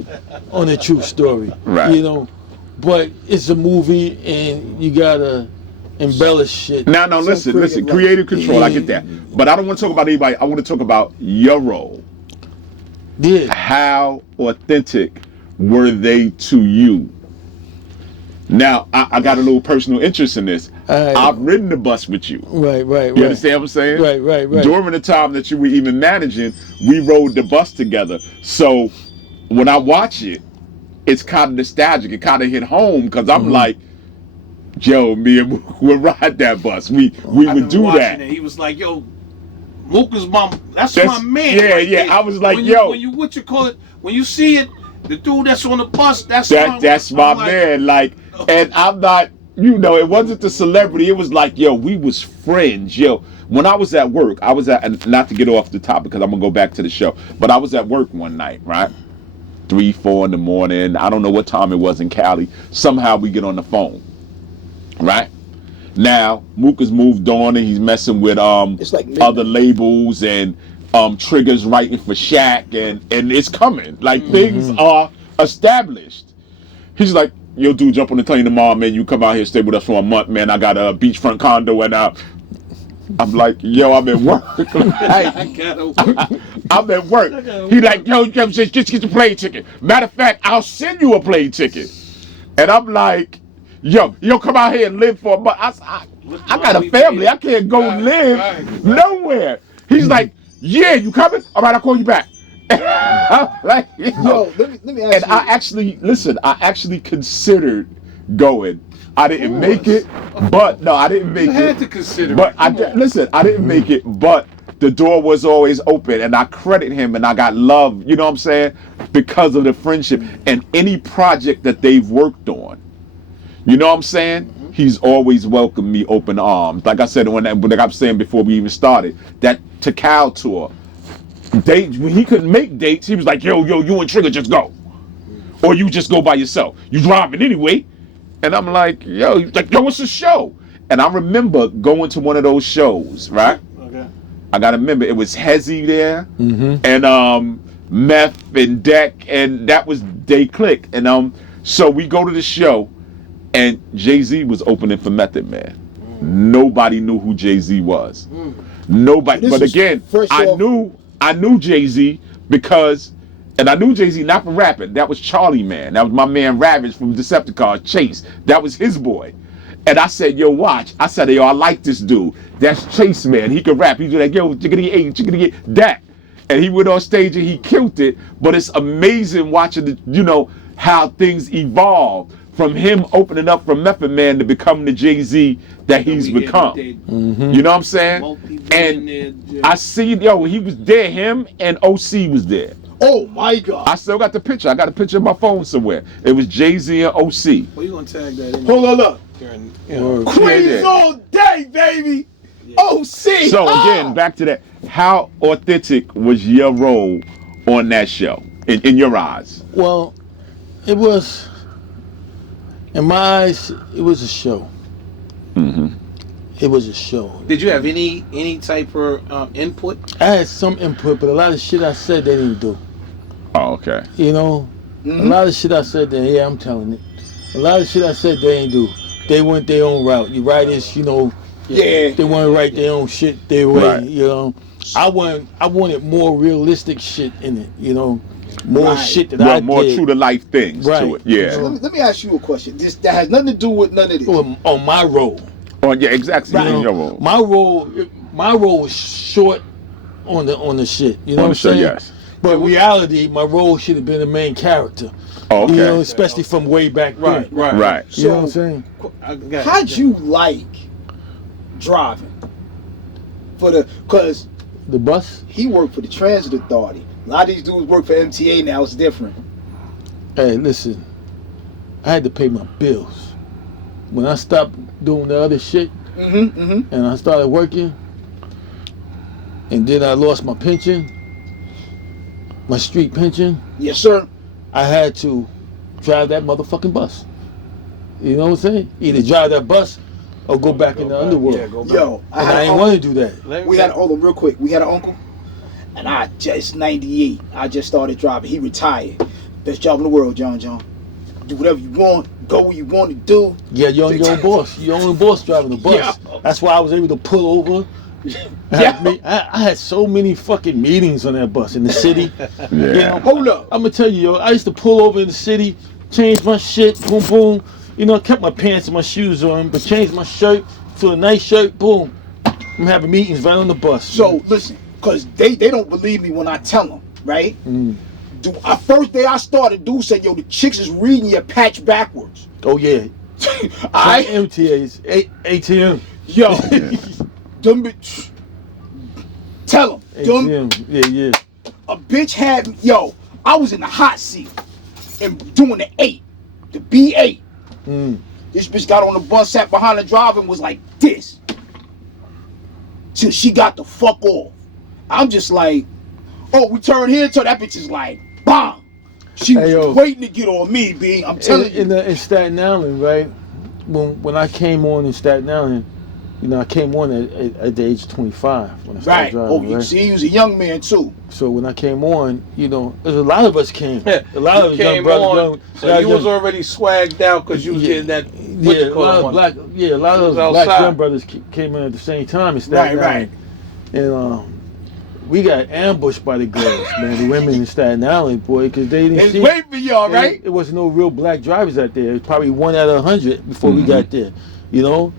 on a true story, Right. You know, but it's a movie and you gotta embellish shit. Now, listen. Creative control. I get that, but I don't want to talk about anybody. I want to talk about your role. Yeah, How authentic were they to you? Now, I got a little personal interest in this. Alright. I've ridden the bus with you. right. You understand what I'm saying? Right. During the time that you were even managing, we rode the bus together. So when I watch it, it's kind of nostalgic. It kind of hit home because I'm like, yo, me and Mook would ride that bus. We I would remember do watching that. it. He was like, "Yo, Mook is my. That's That's- my man." yeah, right yeah. there. I was like, when yo. when you what you call it? When you see it, the dude that's on the bus, that's That's my I'm like, man. Like, and I'm not, you know, it wasn't the celebrity. It was like, yo, we was friends. Yo, when I was at work, and not to get off the topic because I'm gonna go back to the show, but I was at work one night, right? 3, 4 in the morning. I don't know what time it was in Cali. Somehow we get on the phone, right? Now Mook has moved on and he's messing with It's like midnight. other labels and Triggers writing for Shaq and it's coming. Like things are established. He's like, yo, dude, jump on the plane tomorrow, man. You come out here, stay with us for a month, man. I got a beachfront condo and I'm like, yo, I'm at work. I'm at work. He like, yo, just get the plane ticket. Matter of fact, I'll send you a plane ticket. And I'm like, yo, come out here and live for a month. I got a family. I can't go live nowhere. He's like, yeah, you coming? All right, I'll call you back. I'm like, Yo, let me ask and you. I actually considered going. I didn't make it, but no, I didn't make You had it. to consider. But it. listen, I didn't make it, but the door was always open, and I credit him, and I got love. You know what I'm saying? Because of the friendship and any project that they've worked on. You know what I'm saying? He's always welcomed me open arms. Like I said, when I was saying before we even started, that Takao tour, when he couldn't make dates, he was like, yo, you and Trigger just go. Or you just go by yourself. You driving anyway. And I'm like, yo, it's a show. And I remember going to one of those shows, right? Okay. I gotta remember it was Hezzy there, and Meth and Deck, and that was Day Click. And so we go to the show, and Jay-Z was opening for Method Man. Nobody knew who Jay-Z was. Nobody. So this But was again, fresh I off- knew Jay-Z because, and I knew Jay-Z not from rapping. That was Charlie Man. That was my man Ravage from Decepticons, Chase. That was his boy. And I said, yo, watch. I said, yo, I like this dude. That's Chase Man. He can rap. He's like, yo, chickadee, that. And he went on stage and he killed it. But it's amazing watching how things evolve from him opening up from Method Man to become the Jay-Z that he's become. You know what I'm saying? And I see, he was there. Him and OC was there. Oh my God! I still got the picture. I got a picture on my phone somewhere. It was Jay-Z and OC. Well, you gonna tag that in? Hold on, look. Word. Queens all day, baby. OC. So again, back to that. How authentic was your role on that show in your eyes? Well, it was, in my eyes, it was a show. It was a show. Did you have any type of input? I had some input, but a lot of shit I said they didn't do. Oh, okay. You know, a lot of shit I said that, yeah, I'm telling it. A lot of shit I said they ain't do. They went their own route. You writers, Yeah. they want to write their own shit their way. Right. You know, I wanted more realistic shit in it. More Right. shit that I More did. true to life things to Right. it. Yeah. So let me ask you a question. That has nothing to do with none of this. on my role. Oh, yeah, exactly. You know, Your role. my role was short on the shit. You know On what the I'm show, saying? yes. But in reality, my role should have been the main character. Oh, okay. You know, especially from way back then. Right. You know what I'm saying? How'd you like driving? Cause The bus? he worked for the Transit Authority. A lot of these dudes work for MTA now. It's different. Hey, listen. I had to pay my bills. When I stopped doing the other shit and I started working, and then I lost my pension, my street pension, Yes, sir. I had to drive that motherfucking bus. You know what I'm saying? Either drive that bus or go back in the underworld. Yeah, go back. Yo, And I ain't want to do that. We had hold on real quick. We had an uncle, and I just 98. I just started driving. He retired. Best job in the world, John. Do whatever you want. Go where you want to do. Yeah, you're your own boss. You're your own boss driving the bus. Yeah. That's why I was able to pull over. I had so many fucking meetings on that bus in the city. Yeah. You know, Hold up. I'm gonna tell you, yo, I used to pull over in the city, change my shit, boom, boom. You know, I kept my pants and my shoes on, but changed my shirt to a nice shirt, boom. I'm having meetings right on the bus. So listen, cause they don't believe me when I tell them, right? First day I started, dude said, yo, the chicks is reading your patch backwards. Oh yeah, I MTAs, ATM, yo, them bitch. Tell them, ATM, yeah. a bitch had me, yo, I was in the hot seat and doing the B8. This bitch got on the bus, sat behind the driver and was like this. Till she got the fuck off. I'm just like, oh, we turn here, so that bitch is like, bam. She was waiting to get on me, B. I'm telling you. In Staten Island, right? When I came on in Staten Island, you know, I came on at the age of 25 when I started driving. Oh, you see, he was a young man too. So when I came on, you know, there's a lot of us came. A lot of us came young brothers. on, so you was already swagged out because you was getting that. A lot of those black young brothers came in at the same time in Staten Island. And we got ambushed by the girls, man, the women in Staten Island, boy, because they didn't see. Wait for y'all, right? It wasn't no real black drivers out there. It was probably 1 out of 100 before we got there, you know.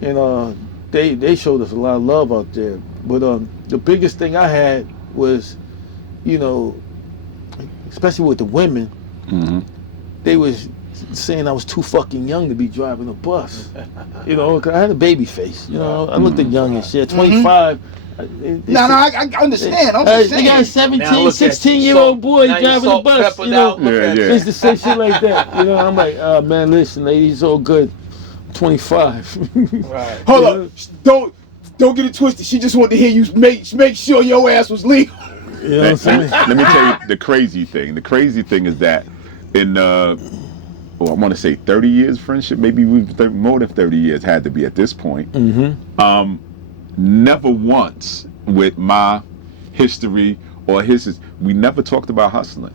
And they showed us a lot of love out there. But the biggest thing I had was, you know, especially with the women, they was saying I was too fucking young to be driving a bus. You know, 'cause I had a baby face. You know, I looked at young and shit. 25. I understand. They got a 17, 16-year-old boy driving a bus. You know, just to say shit like that. You know, I'm like, oh man, listen, ladies, it's all good. 25. Right. Hold up. Don't get it twisted. She just wanted to hear you make sure your ass was legal. You know what I'm saying? Let me tell you the crazy thing. The crazy thing is that in I want to say 30 years friendship, maybe more than 30 years had to be at this point. Never once with my history or his, we never talked about hustling.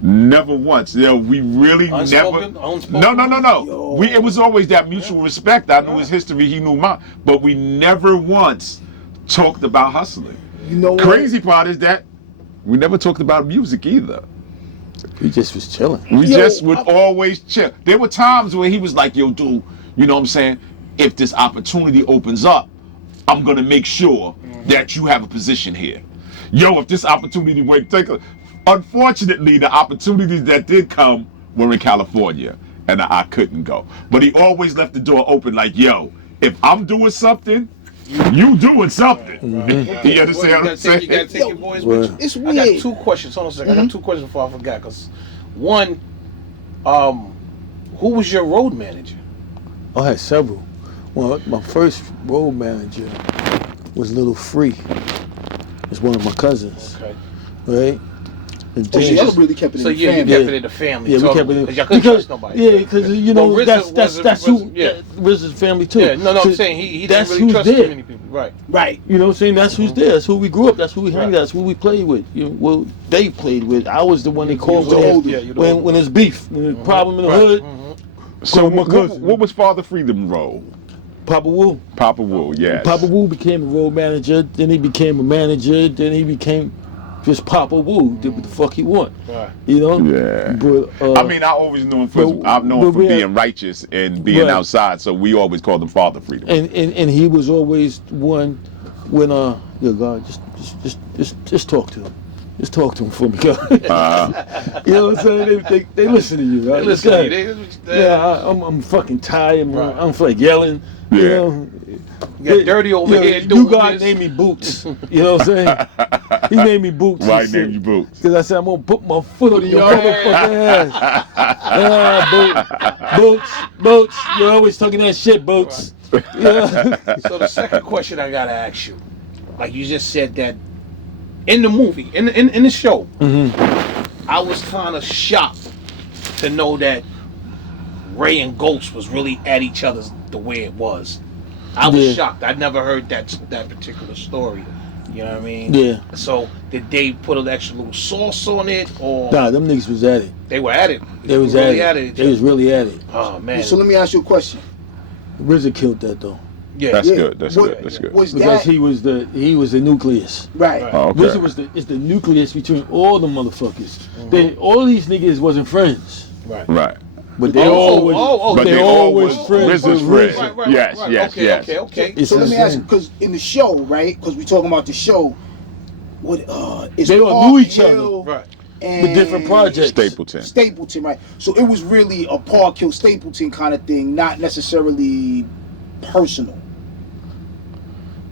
Never once. You know, we really Unspoken? never. No. It was always that mutual respect. I knew his history, he knew mine, but we never once talked about hustling. You know what? Crazy part is that we never talked about music either. We just was chilling. We just would always chill. There were times where he was like, yo, dude, you know what I'm saying? If this opportunity opens up, I'm going to make sure that you have a position here. Yo, if this opportunity went, unfortunately, the opportunities that did come were in California, and I couldn't go. But he always left the door open like, yo, if I'm doing something, you doing something. You understand what I'm saying? You got to take your boys with you. It's weird. I got 2 questions. Hold on a second. I got 2 questions before I forgot. Because one, who was your road manager? I had several. Well, my first road manager was Little Free. It's one of my cousins. Okay. Right? Y'all really kept it in the family. You kept it in the family. Yeah, we kept it in. Y'all couldn't trust nobody. Yeah, because you know that's who. Yeah, RZA's family too. Yeah, no, So I'm saying he that's didn't really who's trust there. too many people. Right. Right. You know what I'm saying? That's who's there. That's who we grew up. That's who we hung out. That's who we played with. You know, well, they played with. I was the one they called when there's beef, when there's a problem in the hood. So what was Father Freedom role? Papa Wu. Papa Wu, yes. Papa Wu became a road manager. Then he became a manager. Then he became just Papa Wu. Did what the fuck he want. Right. You know? Yeah. But, I mean, I always knew him for being righteous and being outside. So we always called him Father Freedom. And he was always one when yo God, just talk to him. Just talk to him for me, God. You know what I'm saying? They listen to you, right? They listen to you. I'm fucking tired, man. Right. I don't feel like yelling. Yeah. You know? You got dirty over You know, here you doing God this. named me Boots. You know what I'm saying? He named me Boots. Why he named you Boots? Because I said I'm gonna put my foot on your your motherfucking ass. Boots. You're always talking that shit, Boots. Yeah. So the second question I gotta ask you, like you just said that in the movie, in the show, I was kind of shocked to know that Ray and Ghost was really at each other's the way it was. I was shocked. I never heard that particular story. You know what I mean? Yeah. So did they put an extra little sauce on it, or Nah, them niggas was at it. they were at it? They was really at it. They was really at it. Oh man. So let me ask you a question. RZA killed that though. Yeah. That's Yeah. good. That's What- good. That's good. Was Because that he was the nucleus. right? Oh, okay. RZA is the nucleus between all the motherfuckers. All these niggas wasn't friends. Right. But they all was But they all was friends RZA's with friends. RZA. Yes, yes, okay, yes. Okay. It's So let me ask you, insane. because in the show, right? Because we talking about the show. What is They all Park knew each Hill Right. and The different projects. Stapleton. Right? So it was really a Park Hill Stapleton kind of thing, not necessarily personal.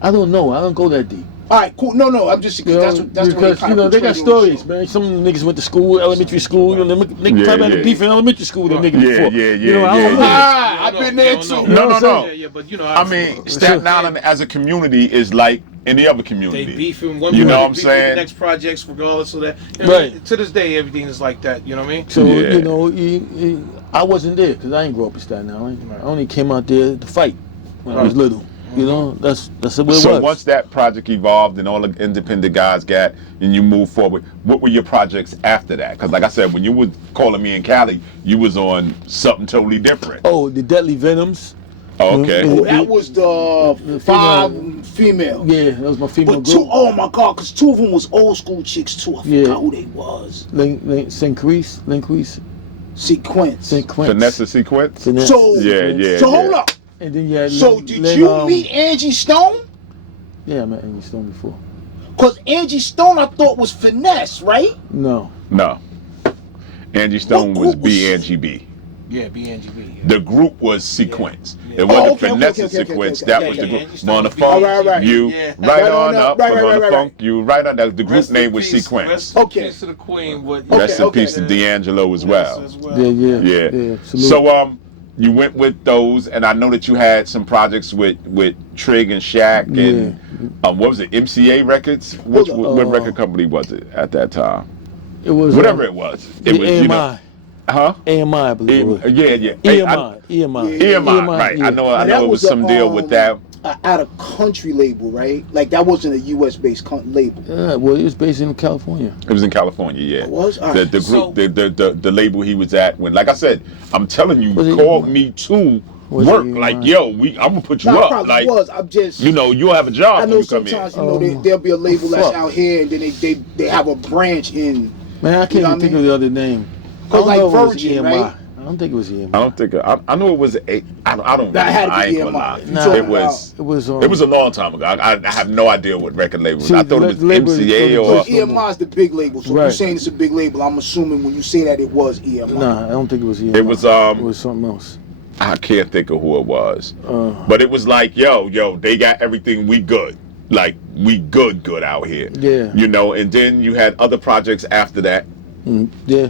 I don't know. I don't go that deep. All right, cool. No, I'm just You because know, that's the way because kind of they got stories, man. Some niggas went to school, elementary school. You know, niggas probably had a beef in elementary school with them niggas Yeah, before. yeah, You know, yeah, I don't yeah, know. yeah. I've been there too. You know what I'm No. Yeah, but you know, I mean, Staten Island as a community is like any other they community. beefing one You know project, what I'm beefing with saying? the next projects, regardless of that. You know, Right. To this day, everything is like that. You know what I mean? So Yeah. you know, I wasn't there because I ain't grow up in Staten Island. Right. I only came out there to fight when I was little. You know, that's what it So was. once that project evolved and all the independent guys got, and you moved forward, what were your projects after that? Because like I said, when you were calling me in Cali, you was on something totally different. Oh, the Deadly Venoms. Oh, okay. Oh, that was the five female. Yeah, that was my female But two, group. oh my God, because two of them was old school chicks too. I Yeah. forgot who they was. Linquise, Sequence. Vanessa Sequence? Finesse. So Yeah. So hold up. And then you had So did you meet Angie Stone? Yeah, I met Angie Stone before. Cause Angie Stone I thought was finesse, right? No. No. Angie Stone What was group was she? BNGB. Yeah, BNGB. The group was Sequence. Yeah. It wasn't okay, Finesse okay. Sequence. Okay. That Yeah, was the yeah, group. Angie Stone Wanna was funk Right. you, Yeah. right Right on on up. up. Right, We're gonna right. funk you, right on. The group Rest name in was peace, Sequence. Rest in Okay. peace to the Queen. But Rest in Okay, peace to D'Angelo as well. Yeah. Yeah. Salute. So you went with those, and I know that you had some projects with Trig and Shaq, and what was it? MCA Records. What record company was it at that time? It was Whatever it was. It the was AMI. you know, huh? AMI, I believe it was. Yeah. Hey, EMI. EMI, right? yeah. I know. Now, It was some deal with that. Out of country label, right? Like that wasn't a U.S. based label. Yeah, well, it was based in California. It was in California, yeah. It was? All The right. group, So- the label he was at when, like I said, I'm telling you, Was it called EMI? me to Was it work. EMI? Like, yo, I'm gonna put you No, it up. probably Like, was. I'm just. you know, you'll have a job I when know you come in. sometimes there'll be a label that's fuck. out here, and then they have a branch in. Man, I can't You know even what think I mean? of the other name. Cause I like don't know if it was Virgin, EMI. right? I don't think it was EMI. I don't think I know it was I don't know. That had to be I ain't gonna EMI. lie. You Nah. talking It was. It was. It was a long time ago. I have no idea what record label. See, I thought it was the label MCA is- or. But EMI is the big label, so if you're Right. saying it's a big label, I'm assuming when you say that it was EMI. Nah, I don't think it was EMI. It was It was something else. I can't think of who it was, but it was like, yo, they got everything. We good. Like we good out here. Yeah. You know, and then you had other projects after that. Yeah.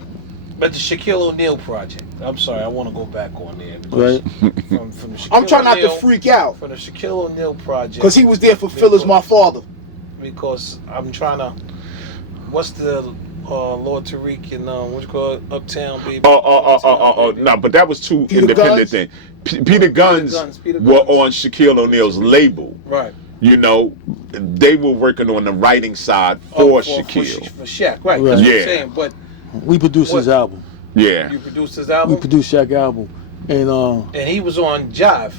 But the Shaquille O'Neal project. I'm sorry, I want to go back on there. Right. From the Shaquille I'm trying not to O'Neal- freak out For the Shaquille O'Neal project. because he was there for Phil as my father. Because I'm trying to. What's the Lord Tariq and what you call it? Uptown Baby? No, but that was two Peter independent Guns? things. Peter Guns Peter were Guns. on Shaquille O'Neal's label. Right. You know, they were working on the writing side for Shaquille. For Shaq, right? Right. That's what Yeah. I'm saying. But We produced his album. Yeah. you produced his We album, produced Shaq album, and and he was on Jive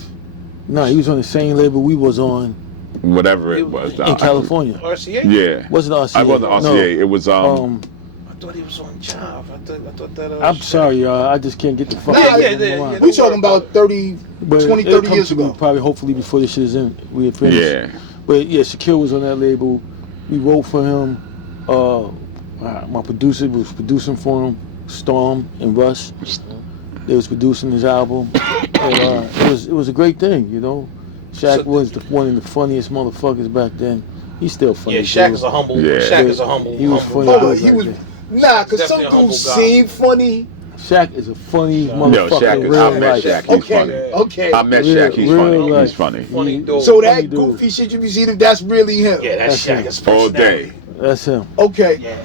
he was on the same label we was on Whatever it was. in California. RCA. Yeah. Wasn't RCA? I wasn't RCA. No. It was I thought he was on Jive. I thought that. I'm sorry, y'all. I just can't get the fuck Nah, out of yeah, my yeah, mind. yeah. We talking about 30, But 20, it'll 30 come years to me ago. probably, hopefully, before this shit is in. We finished. Yeah. But yeah, Shaquille was on that label. We wrote for him. My producer was producing for him, Storm and Russ. They was producing his album. And, it was a great thing, you know. Shaq was one of the funniest motherfuckers back then. He's still funny. Yeah, Shaq too. is a humble. Yeah. Shaq is a humble. He was humble funny. guy. Hold on, dude he back was then. nah, cause some Definitely a humble dudes guy. seem funny. Shaq is a funny Yo, motherfucker Shaq in is, real I met life. Shaq. He's Okay, funny. okay. I met Real- Shaq. He's real funny. life. He's funny. Funny dude. So funny that dude. goofy shit you be seeing, that's really him. Yeah, that's That's Shaq. him. His All personality. day. That's him. Okay. Yeah.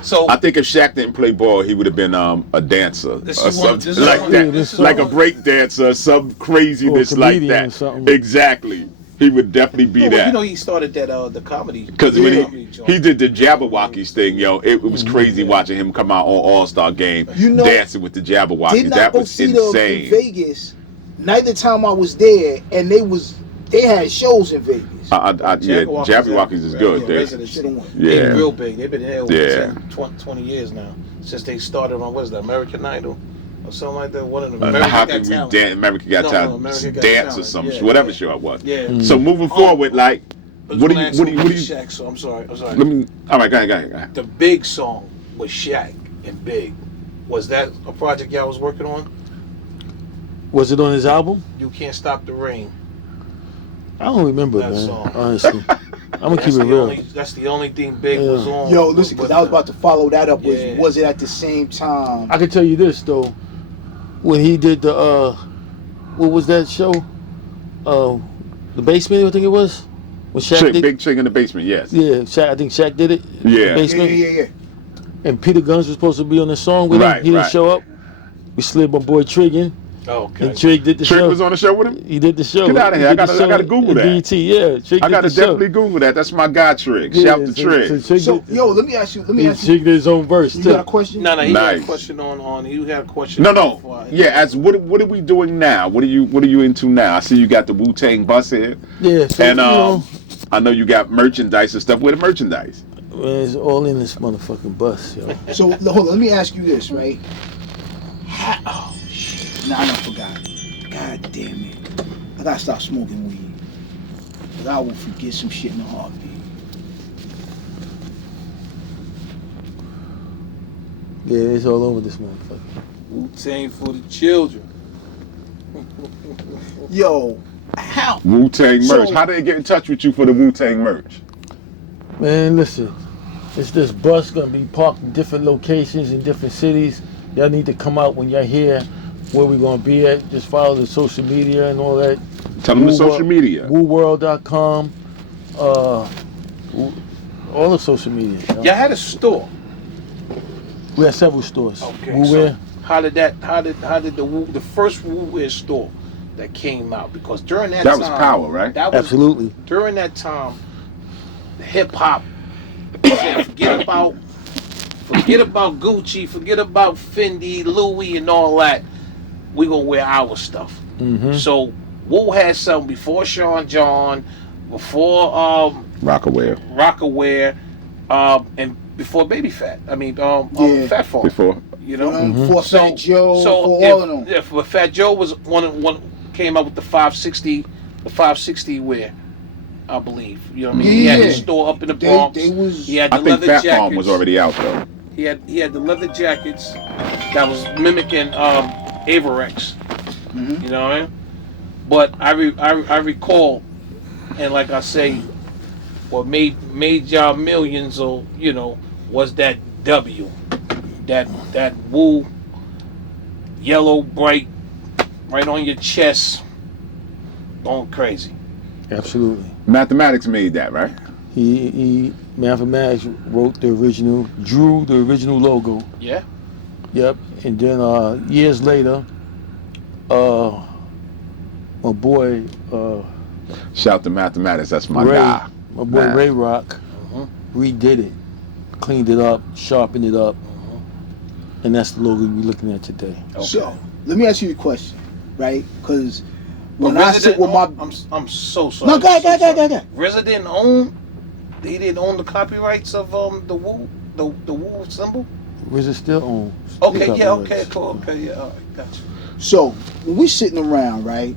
So I think if Shaq didn't play ball, he would have been a dancer This or is one- something this is like one- that, this is like a one- break dancer, some craziness Or a like comedian or that. something. Exactly, he would definitely be well, that. you know, he started that the comedy. Because Yeah. when he did the Jabberwockies thing, yo, it was crazy watching him come out on All-Star Game You know, dancing with the Jabberwockies. Did That not go was see them in insane. Vegas. Neither time I was there, and they had shows in Vegas. Yeah, Jabberwockies is good. Yeah, They- residency. Yeah. They're real big. They've been here over Yeah. 20 years now. Since they started on, what is that, American Idol? Or something like that. One of them. How American can Got we Talent. dance? American Got No, Talent, American Got dance or Talent. some Yeah, whatever yeah. show it was. Yeah. So moving forward, like, what do you? Shaq, so I'm sorry. Let me. All right, go ahead. The Big song with Shaq and Big. Was that a project y'all was working on? Was it on his album? You Can't Stop the Rain. I don't remember, That man. song. Honestly, I'm gonna keep it the real. That's the only thing Big Yeah. was on. Yo, listen, because I was about to follow that up. Yeah. Was it at the same time? I can tell you this though, when he did the what was that show? The Basement, I think it was. When Shaq did, Big Chick in the basement. Yes. yeah, Shaq. I think Shaq did it. Yeah. The Yeah, Basement. yeah. And Peter Guns was supposed to be on the song with him. Right, He didn't right. show up. We slid my boy Trig in, Oh, okay. and Trig did the Trick show. was on the show with him. He did the show. Get outta He here. I did the gotta- I show gotta Google in that. BET, yeah, Trig I did gotta the show. definitely Google that. That's my guy, Trick. Yeah, Shout to so Trick. Trig So, did, yo, let me ask you. Trig did his own verse You too. got a question? No, he had a Nice. question on. You had a question. No. before I- Yeah. As what are we doing now? What are you into now? I see you got the Wu Tang bus here, Yeah, so, and you know, I know you got merchandise and stuff. Where the merchandise? man, it's all in this motherfucking bus, yo. So hold on, let me ask you this, right? Oh shit! Nah, I done forgot. God damn it! I gotta stop smoking weed. 'Cause I will forget some shit in a heartbeat. Yeah, it's all over this motherfucker. Wu Tang for the children. Yo, how? Wu Tang merch. So- How did they get in touch with you for the Wu Tang merch? Man, listen, it's this bus gonna be parked in different locations in different cities. Y'all need to come out when y'all here where we gonna be at. Just follow the social media and all that. Tell them the social media. WooWorld.com, all the social media. you know. Y'all had a store. We have several stores. Okay. WooWear. So how did the first Wu store that came out? Because during that That time, was Power, right? That was Absolutely. during that time. Hip hop said, forget about Gucci, forget about Fendi, Louis, and all that. We gonna wear our stuff. Mm-hmm. So Wu had something before Sean John, before Rockaware, and before Baby Fat. I mean, Yeah. Fat Farm. Before. You know. For Fat Joe, for all if, of them. if Fat Joe was one came up with the 560 wear, I believe. You know what I mean? He had his store up in the Bronx. They was. He had the I think leather Fat jackets. Farm was already out though. He had the leather jackets that was mimicking Averex. Mhm. You know what I mean? But I recall, and like I say, what made y'all millions, or was that W, that Wu, yellow bright, right on your chest, going crazy. Absolutely. Mathematics made that, right? He Mathematics drew the original logo. Yeah. Yep. And then years later, my boy Shout to Mathematics. That's my Ray, guy. my boy Man. Ray Rock, redid it, cleaned it up, sharpened it up, and that's the logo we're looking at today. So let me ask you a question, right? Because But when I sit with my I'm so sorry. no, go ahead. RZA didn't own. He didn't own the copyrights of the Wu symbol. RZA still owns. Okay, the yeah, okay, copyrights. cool, okay, yeah, all right, gotcha. So when we sitting around, right,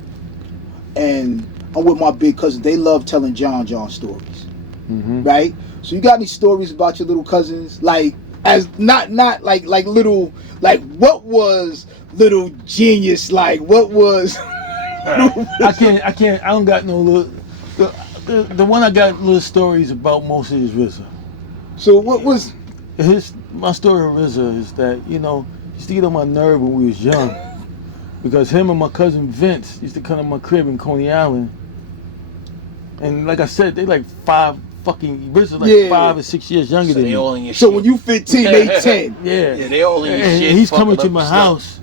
and I'm with my big cousins. They love telling John stories, Mm-hmm. right? So you got any stories about your little cousins? Like, as not like little, like, what was little genius like? What was? I can't. I don't got no little. The one I got little stories about most is RZA. So what was? My story of RZA is that, you know, he used to get on my nerve when we was young, because him and my cousin Vince used to come to my crib in Coney Island, and like I said, they like RZA like Yeah. 5 or 6 years younger So than they me. all in your So shit. when you 15, they 10. Yeah. Yeah, they all in your And shit. he's coming fucking to up my stuff. house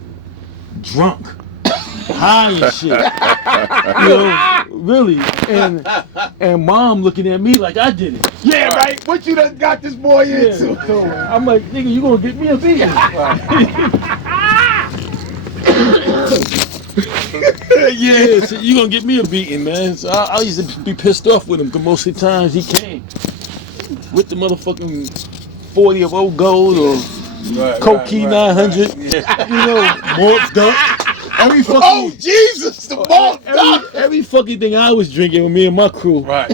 drunk, high and shit. You know, really. And mom looking at me like I did it. Yeah, right. What you done got this boy Yeah. into? So I'm like, nigga, you gonna get me a beating? Yeah, so you gonna get me a beating, man. So I used to be pissed off with him, because most of the times he came with the motherfucking 40 of old gold or Cokie 900, you know, morphed up. Every fucking, Oh Jesus, the ball every fucking thing I was drinking with me and my crew, Right.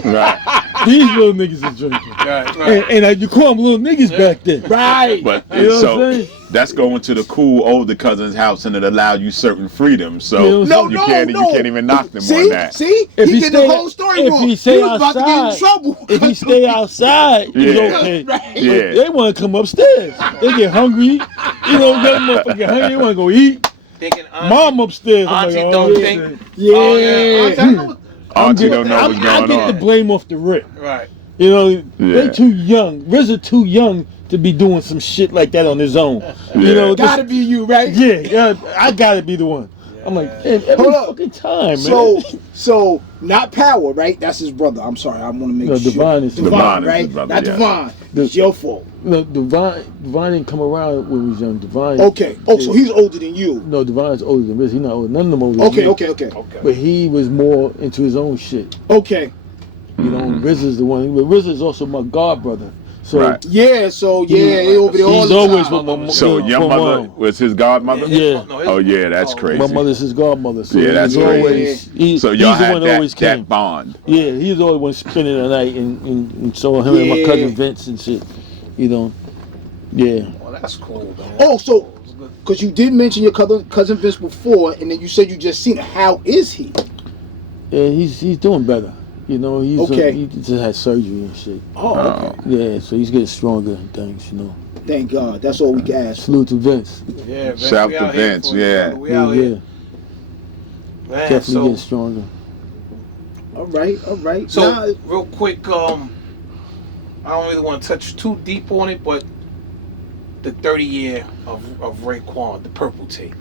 these little niggas is drinking. Right. And you call them little niggas back then. Right. But You know what so I'm saying? that's going to the cool older cousin's house, and it allowed you certain freedom. So You know what I'm you saying? can't you can't even knock them See, on that. see, If he he did stay- the whole story if wrong. he stay was about to get in outside- trouble. If he stay outside, it's Yeah. okay. Right. Yeah. They want to come upstairs. They get hungry. You know, them motherfuckers get hungry. They want to go eat. Thinking Mom upstairs. I'm Auntie like, don't oh, think. Yeah. Oh, yeah. I know. Auntie don't know what's I going get the on. blame off the rip. Right. You know, Yeah. they too young. RZA too young to be doing some shit like that on his own. Yeah. You know, Gotta be you, right? yeah, I gotta be the one. I'm like, damn, every Hold up. fucking time, So, man. so not Power, right? That's his brother. I'm sorry, I want to make No, sure. Divine is- Divine is right? his brother, Not yeah. Divine. The- It's your fault. No, Divine didn't come around when we was young. Divine. Okay. Oh, so he's older than you. No, Divine's older than RZA. He's not older. None of them older. Okay, than me. okay. But he was more into his own shit. Okay. You know, RZA's the one. But RZA's also my god brother. So Right. Yeah. So yeah, he over there all he's the always time. with my So yeah, your for mother mom. was his godmother? Yeah. Oh yeah, that's crazy. My mother's his godmother. So Yeah, that's he's crazy. always, So he's y'all the had one that always came. that bond. Yeah, he's always one spending the night, and so him and my Yeah. cousin Vince and shit. You know, yeah. Well, that's cool, man. Oh, so because you did mention your cousin Vince before, and then you said you just seen it. How is he? Yeah, he's doing better. You know, he's Okay. he just had surgery and shit. Oh, okay. Yeah, so he's getting stronger and things. You know, Thank God. That's all we can ask. salute to Vince. Yeah, Vince, Shout we to out here Vince, for each yeah. other. We Yeah, out yeah, here. Man, definitely so, getting stronger. All right. so Nah, real quick, I don't really want to touch too deep on it, but the 30-year of Raekwon, the purple tape.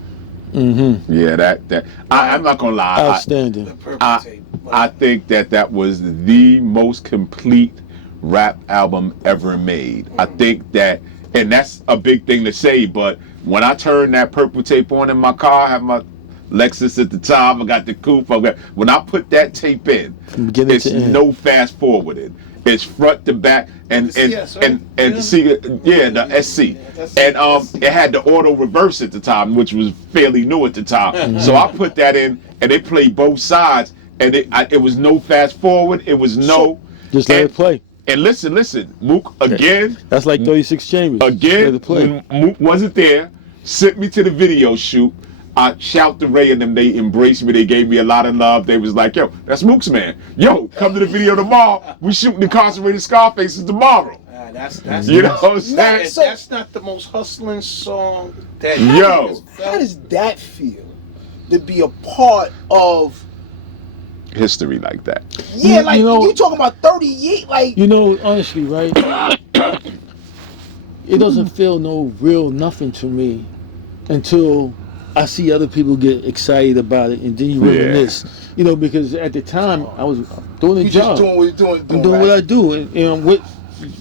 Mm-hmm. Yeah, that I'm not gonna lie. Outstanding. The purple tape. I think that was the most complete rap album ever made. I think that, and that's a big thing to say, but when I turned that purple tape on in my car, I have my Lexus at the time, I got the coupe, when I put that tape in, From beginning it's to end. no fast forwarding. It's front to back and The CS, right? and see, yeah, the SC. And it had the auto reverse at the time, which was fairly new at the time. So I put that in, and they played both sides, and it was no fast forward. It was no. Just let it play. And listen, Mook again, That's like 36 Chambers. Let again. it play. When Mook wasn't there, sent me to the video shoot. I shout to Ray and them. They embraced me. They gave me a lot of love. They was like, "Yo, that's Mook's man. Yo, come to the video tomorrow. We shooting Incarcerated Scarfaces tomorrow." That's You know what I'm saying? that's not the most hustling song that Yo. how does that feel to be a part of? History like that. Yeah, like You know- you talking about 30 years, like You know, honestly, right? It doesn't feel no real nothing to me until I see other people get excited about it, and then you reminisce. You know, because at the time I was doing a you job. just doing what you're doing. I'm doing what I do, and with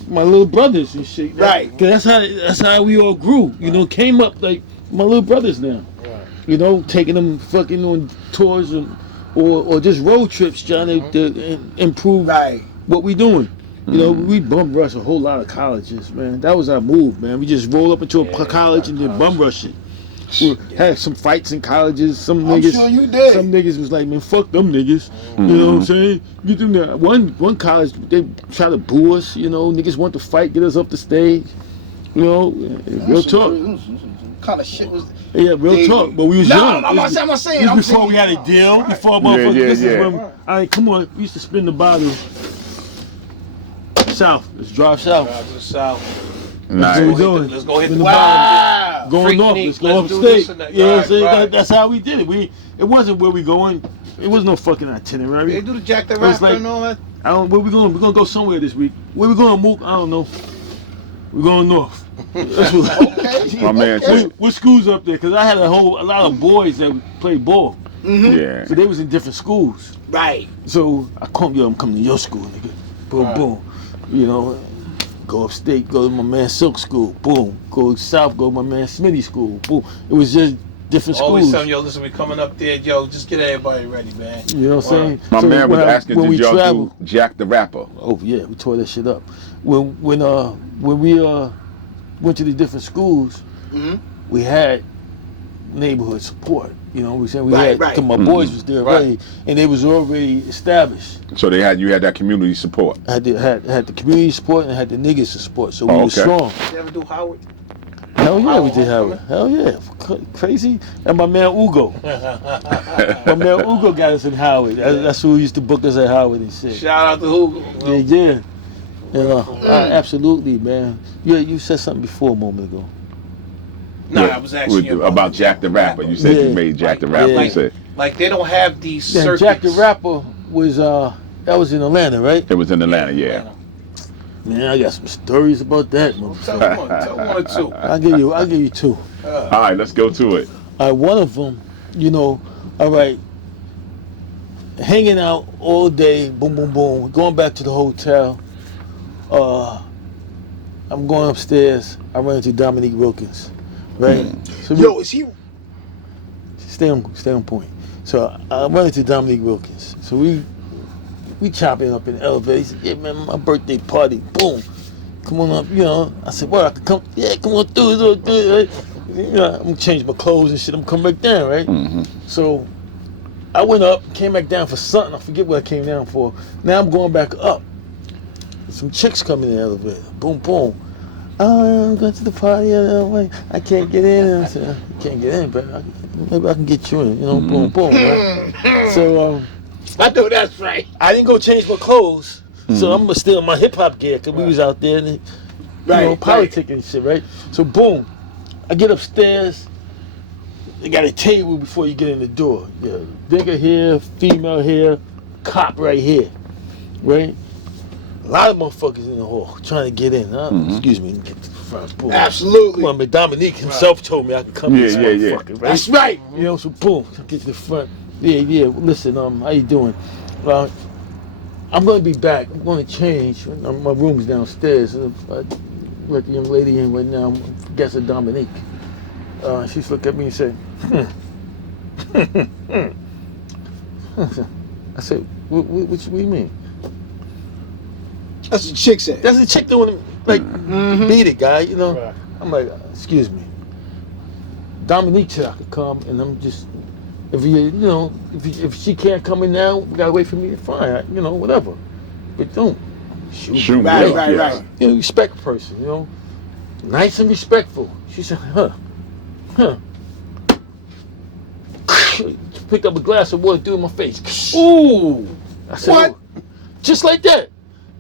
my little brothers and shit. Right. Cause that's how we all grew. You know, came up like my little brothers now. You know, taking them fucking on tours or just road trips, trying to improve Right. what we doing. You know, we bum rush a whole lot of colleges, man. That was our move, man. We just roll up into a college and then bum rush it. We had some fights in colleges. Some I'm niggas, sure you did. some niggas was like, man, fuck them niggas. You know what I'm saying? Get them there. One college, they try to boo us. You know, niggas want to fight, get us off the stage. You know, real talk. Kind of shit was. Yeah, real talk. But we was young. No, I'm not saying. This I'm before saying, we had a deal. Right. Before motherfuckers. Yeah, This yeah. is when. All right, come on. We used to spin the bottle. South. Let's drive south. Drive to the south. That's what we doing. Let's go hit In the the Wow. Going Freak north. Neek, Let's go let's do this upstate. and that. You know what I'm Right, saying? right. That's how we did it. It wasn't where we going. It was no fucking itinerary. They do the Jack the It was Rapper like- and all that. I don't. Where we going? We're gonna go somewhere this week. Where we going, Mook? I don't know. We're going north. That's what. Okay. My man said, What schools up there? Cause I had a lot of boys that played ball, yeah. so they was in different schools. Right. So I come, yo, I'm coming to your school, nigga. Boom, boom. You know, go upstate, go to my man Silk school. Boom. Go south, go to my man Smitty school. Boom. It was just different Always schools. telling yo, listen, we coming up there, yo. Just get everybody ready, man. You know what I'm saying? My So man was when asking, when did we y'all traveled, do Jack the Rapper? oh yeah, we tore that shit up. When we went to the different schools, Mhm. we had neighborhood support. You know what I'm saying? We Right, had, right. cause my boys was there Right. already, and they was already established. So you had that community support. Had the community support and had the niggas to support, so we Oh, was okay. strong. You ever do Howard? Hell yeah, we did Howard Howard. Hell yeah, crazy. And my man Ugo, my man Ugo got us in Howard. That's who used to book us at Howard and shit. Shout out to Hugo. Yeah, yeah. You know, absolutely, man. Yeah, you said something before a moment ago. Nah, Yeah, I was asking you about Jack the Rapper. You said Yeah. you made Jack the Rapper. Yeah. You said Like they don't have these Yeah, circuits. Jack the Rapper was that was in Atlanta, right? it was in Atlanta. Yeah. Man, I got some stories about that. Tell motherfucker. one or two. I'll give you two. All right, let's go to it. One of them, you know, all right, hanging out all day, boom, boom, boom, going back to the hotel. I'm going upstairs. I run into Dominique Wilkins, right? So Yo, is he? stay on point. So I run into Dominique Wilkins. So we chopping up in the elevator. He said, "Yeah, man, my birthday party. Boom, come on up." You know, I said, "Well, I can come. Yeah, come on through. It's all good, right?" You know, I'm gonna change my clothes and shit. I'm coming back down, right? So I went up, came back down for something. I forget what I came down for. Now I'm going back up. Some chicks coming in the elevator. Boom, boom. I'm going to the party. I can't get in. I said, "You can't get in, but maybe I can get you in." You know, boom, boom. Right? So I know that's right. I didn't go change my clothes. So I'm still in my hip hop gear because we was out there and Right, politicking and shit, right? So boom, I get upstairs. They got a table before you get in the door. Yeah, nigga here, female here, cop right here, right? A lot of motherfuckers in the hall trying to get in. Excuse me, get to the front. Boom. Absolutely. Come on, but Dominique himself told me I could come in this Yeah, yeah, yeah. motherfucker, right? That's right. You know, so boom, get to the front. Yeah. Listen, how you doing? I'm gonna be back. I'm gonna change. My room's downstairs. I let the young lady in right now. I'm guessing Dominique. She looked at me and said, I said, what do you mean? That's what the chick said. That's the chick doing like beat it, guy. You know. Right. I'm like, excuse me. Dominique said I could come, and I'm just, if she can't come in now, we gotta wait for me to find, whatever. But don't shoot. Right, Yeah, right, yeah. right. Respect a person, nice and respectful. She said, huh. Picked up a glass of water, threw it in my face. Ooh. I said, What? "Oh." Just like that,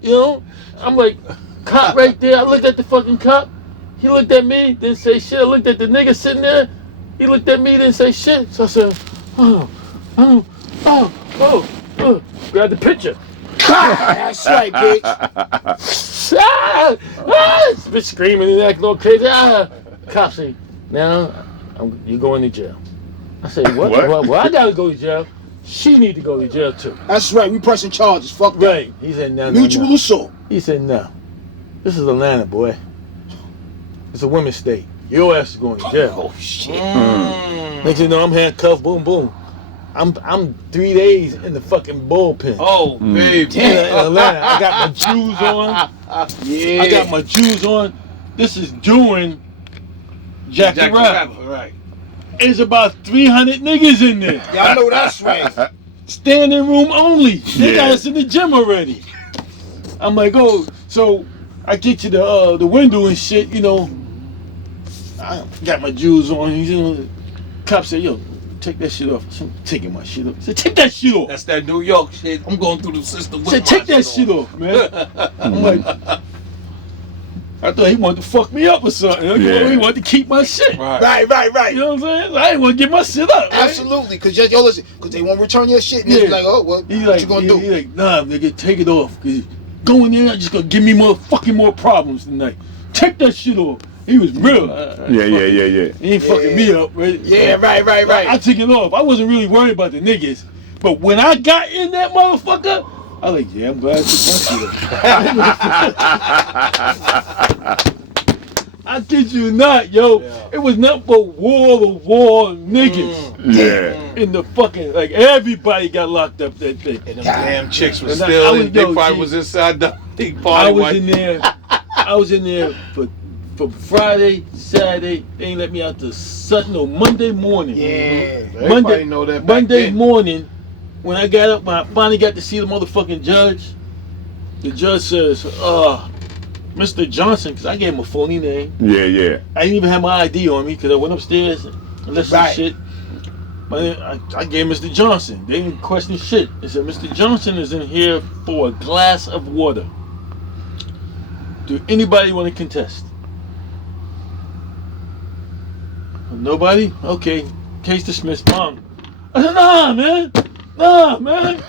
I'm like, cop right there. I looked at the fucking cop. He looked at me, didn't say shit. I looked at the nigga sitting there. He looked at me, didn't say shit. So I said, oh. Grab the picture. That's right, bitch. This bitch screaming and acting all crazy. Cop say, now you going to jail. I said, what? What? Well, I gotta go to jail. She need to go to jail too. That's right. We pressing charges. Fuck that. Right. He said, no. Mutual assault. He said, no. This is Atlanta, boy. It's a women's state. Your ass is going to jail. Oh shit. Next thing you know, I'm handcuffed. Boom, boom. I'm 3 days in the fucking bullpen. Oh, baby. In Atlanta. I got my shoes on. Yeah. I got my shoes on. This is during Jack the Rapper. Right. There's about 300 niggas in there. Y'all know that's right. Standing room only. They got Yeah. us in the gym already. I'm like, oh, so I get to the window and shit, you know. I got my jewels on. You know, cop said, yo, take that shit off. I'm taking my shit off. I said, take that shit off. That's that New York shit. I'm going through the system I with said, take that shit off, man. I'm like, I thought he wanted to fuck me up or something. Yeah. He wanted to keep my shit. Right. Right. You know what I'm saying? I didn't want to get my shit up. Right? Absolutely, cause yo, listen, cause they won't return your shit. And Yeah. yeah. Like, oh, what He you gonna do? He like, nah, nigga, take it off. Cause going there, just gonna give me more problems tonight. Take that shit off. He was real. Yeah. He ain't fucking me up, right? Yeah, right. I took it off. I wasn't really worried about the niggas. But when I got in that motherfucker, I was like, yeah, I'm glad I took my shit off. I kid you not, yo. Yeah. It was nothing but wall niggas. Yeah. In the fucking, like, everybody got locked up that day. And them damn chicks was And I still was- in. They yo, probably G, was inside the big party. I was in there. I was in there for Friday, Saturday. They ain't let me out to Sunday, no, Monday morning. Yeah. They probably know that back Monday then. morning, when I got up, when I finally got to see the motherfucking judge, the judge says, Mr. Johnson, because I gave him a phony name. Yeah. I didn't even have my ID on me because I went upstairs and listened Right. to shit. But I gave Mr. Johnson. They didn't question shit. They said, Mr. Johnson is in here for a glass of water. Do anybody want to contest? Nobody? Okay. Case dismissed. Mom. I said, nah, man. You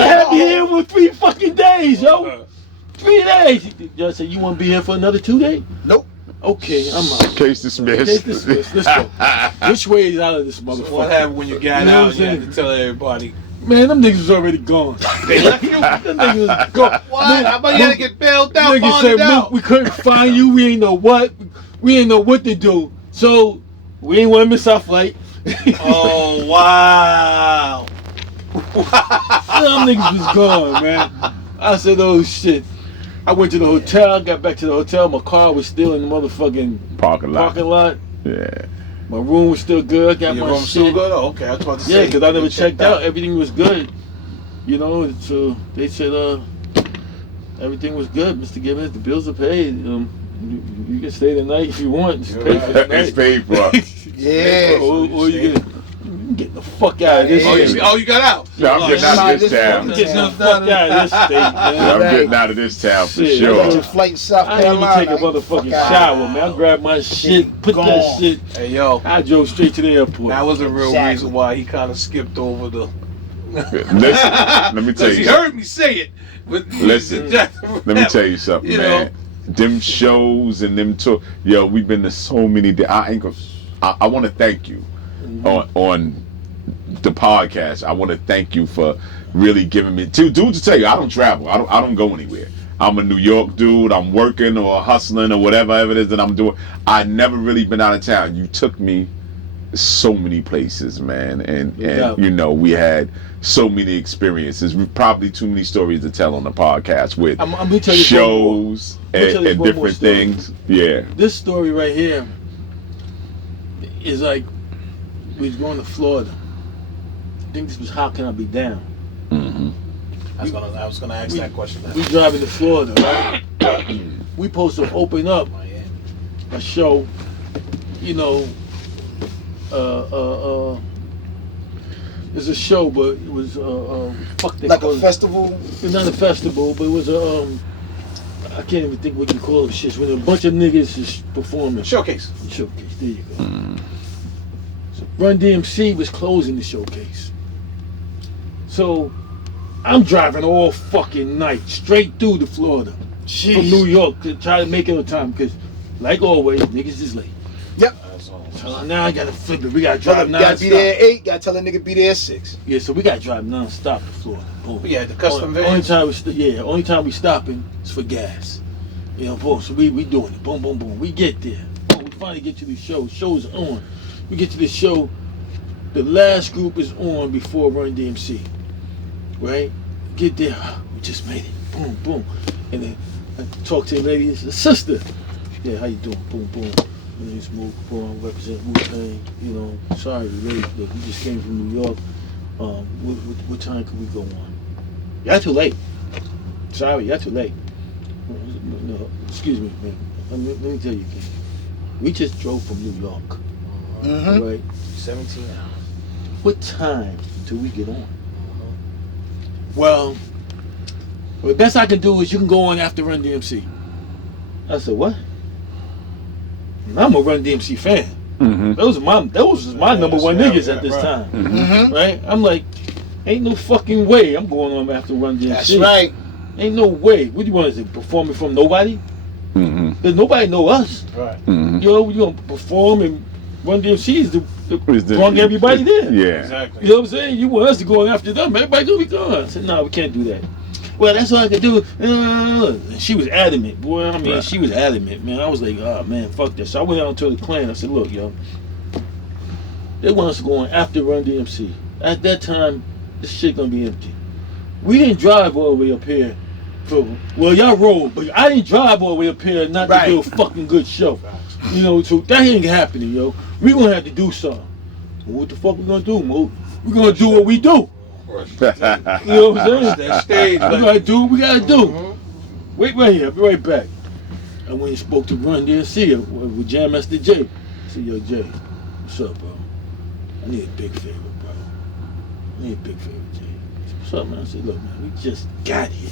had me here for 3 fucking days, yo. 3 days. The judge said, you want to be here for another 2 days? Nope. Okay, I'm out. Case dismissed. Case dismissed. Let's go. Which way is out of this motherfucker? What happened when you got You know out what and you I'm had saying? to tell everybody? Man, them niggas was already gone. They left you? Them niggas was gone. What? How about you had to get bailed out, Niggas said, bonded out? we couldn't find you. We ain't know what. We ain't know what to do. So, we ain't want to miss our flight. Oh, wow. Them niggas was gone, man. I said, oh, shit. I went to the hotel, got back to the hotel. My car was still in the motherfucking Parking lot. Yeah. My room was still good. I got Your my room shit. still good? Oh, okay. I was about to say. Yeah, because I never you checked out. Everything was good. You know, so they said everything was good, Mr. Gibbons. The bills are paid. You can stay the night if you want. Just pay for the night. It's paid for. Yeah. or you get the fuck out of this Oh, state. you got out? Yeah, I'm getting out of this town. Get the fuck out of this state, Yeah, man. I'm Right. getting out of this town for Shit, I got your sure. flight in South I didn't even Carolina. take a motherfucking Fuck shower, out. man. I grabbed my shit, put that Gone. shit. Hey, yo. I drove straight to the airport. That was a real Exactly. reason why he kind of skipped over the. Listen, let me tell Because you he something. heard me say it. But Listen, let me tell you something, You man. Them shows and them tour, yo, we've been to so many. I want to thank you on the podcast. I want to thank you for really giving me. Dude, to tell you, I don't travel. I don't go anywhere. I'm a New York dude. I'm working or hustling or whatever it is that I'm doing. I never really been out of town. You took me so many places, man, and you know, we had so many experiences. Probably too many stories to tell on the podcast with I'm gonna tell you shows I'm gonna tell you and one more different story. things. Yeah. This story right here is like we was going to Florida. I think this was How Can I Be Down? Mm-hmm. I was gonna ask that question. We driving to Florida, right? We supposed to open up a show, you know. It's a show, but it was fuck they Like call a it. festival. It's not a festival, but it was a I can't even think what you call it. Shit, when a bunch of niggas is performing. Showcase. Showcase. There you go. So Run DMC was closing the showcase. So I'm driving all fucking night straight through to Florida Jeez. from New York to try to make it on time because, like always, niggas is late. Yep. So now I gotta flip it. We gotta Tell drive him gotta be there non-stop. at 8. Gotta tell a nigga be there at 6. Yeah, so we gotta drive non-stop to Florida. Boom. Yeah, the custom only vans. time only time we stopping is for gas. You know, boom. So we doing it. Boom, boom, boom. We get there. Boom. We finally get to the show. Show's on. We get to the show. The last group is on before Run DMC. Right? Get there. We just made it. Boom, boom. And then I talk to the lady. It's a sister. Yeah, how you doing? Boom, boom. My name's Mook, represent Wu Tang. You know, sorry, really, look, we just came from New York. What time could we go on? Y'all too late. Sorry, y'all too late. No, excuse me, man. Let me tell you, kid. We just drove from New York. Mm-hmm. Right? 17 hours. What time do we get on? Well, the best I can do is you can go on after Run DMC. I said, what? I'm a Run DMC fan. Mm-hmm. Those was my number one niggas at this time. Mm-hmm. Right? I'm like, ain't no fucking way I'm going on after Run DMC. That's right. Ain't no way. What do you want us to perform it from nobody? Mm-hmm. Cause nobody know us. Right. Mm-hmm. You know, we gonna perform and Run DMC is the Is the- brought everybody there. Yeah. Exactly. You know what I'm saying? You want us to go on after them. Everybody gonna be gone. I said, no, we can't do that. Well, that's all I can do. And she was adamant. Boy, I mean, Right. she was adamant, man. I was like, oh, man, fuck this. So I went out to the clan. I said, look, yo, they want us to go on after Run DMC. At that time, this shit gonna be empty. We didn't drive all the way up here. Well, y'all rode, but I didn't drive all the way up here not Right. to do a fucking good show. You know, so that ain't happening, yo. We gonna have to do something. Well, what the fuck we gonna do, Mook? We gonna do what we do. You know what I'm saying? That stage. We gotta do what we gotta do. Wait right here, I'll be right back. I went and spoke to Run DMC with Jam Master J. I said, yo, Jay, what's up, bro? I need a big favor, bro. I need a big favor, Jay. He said, what's up, man? I said, look, man, we just got here.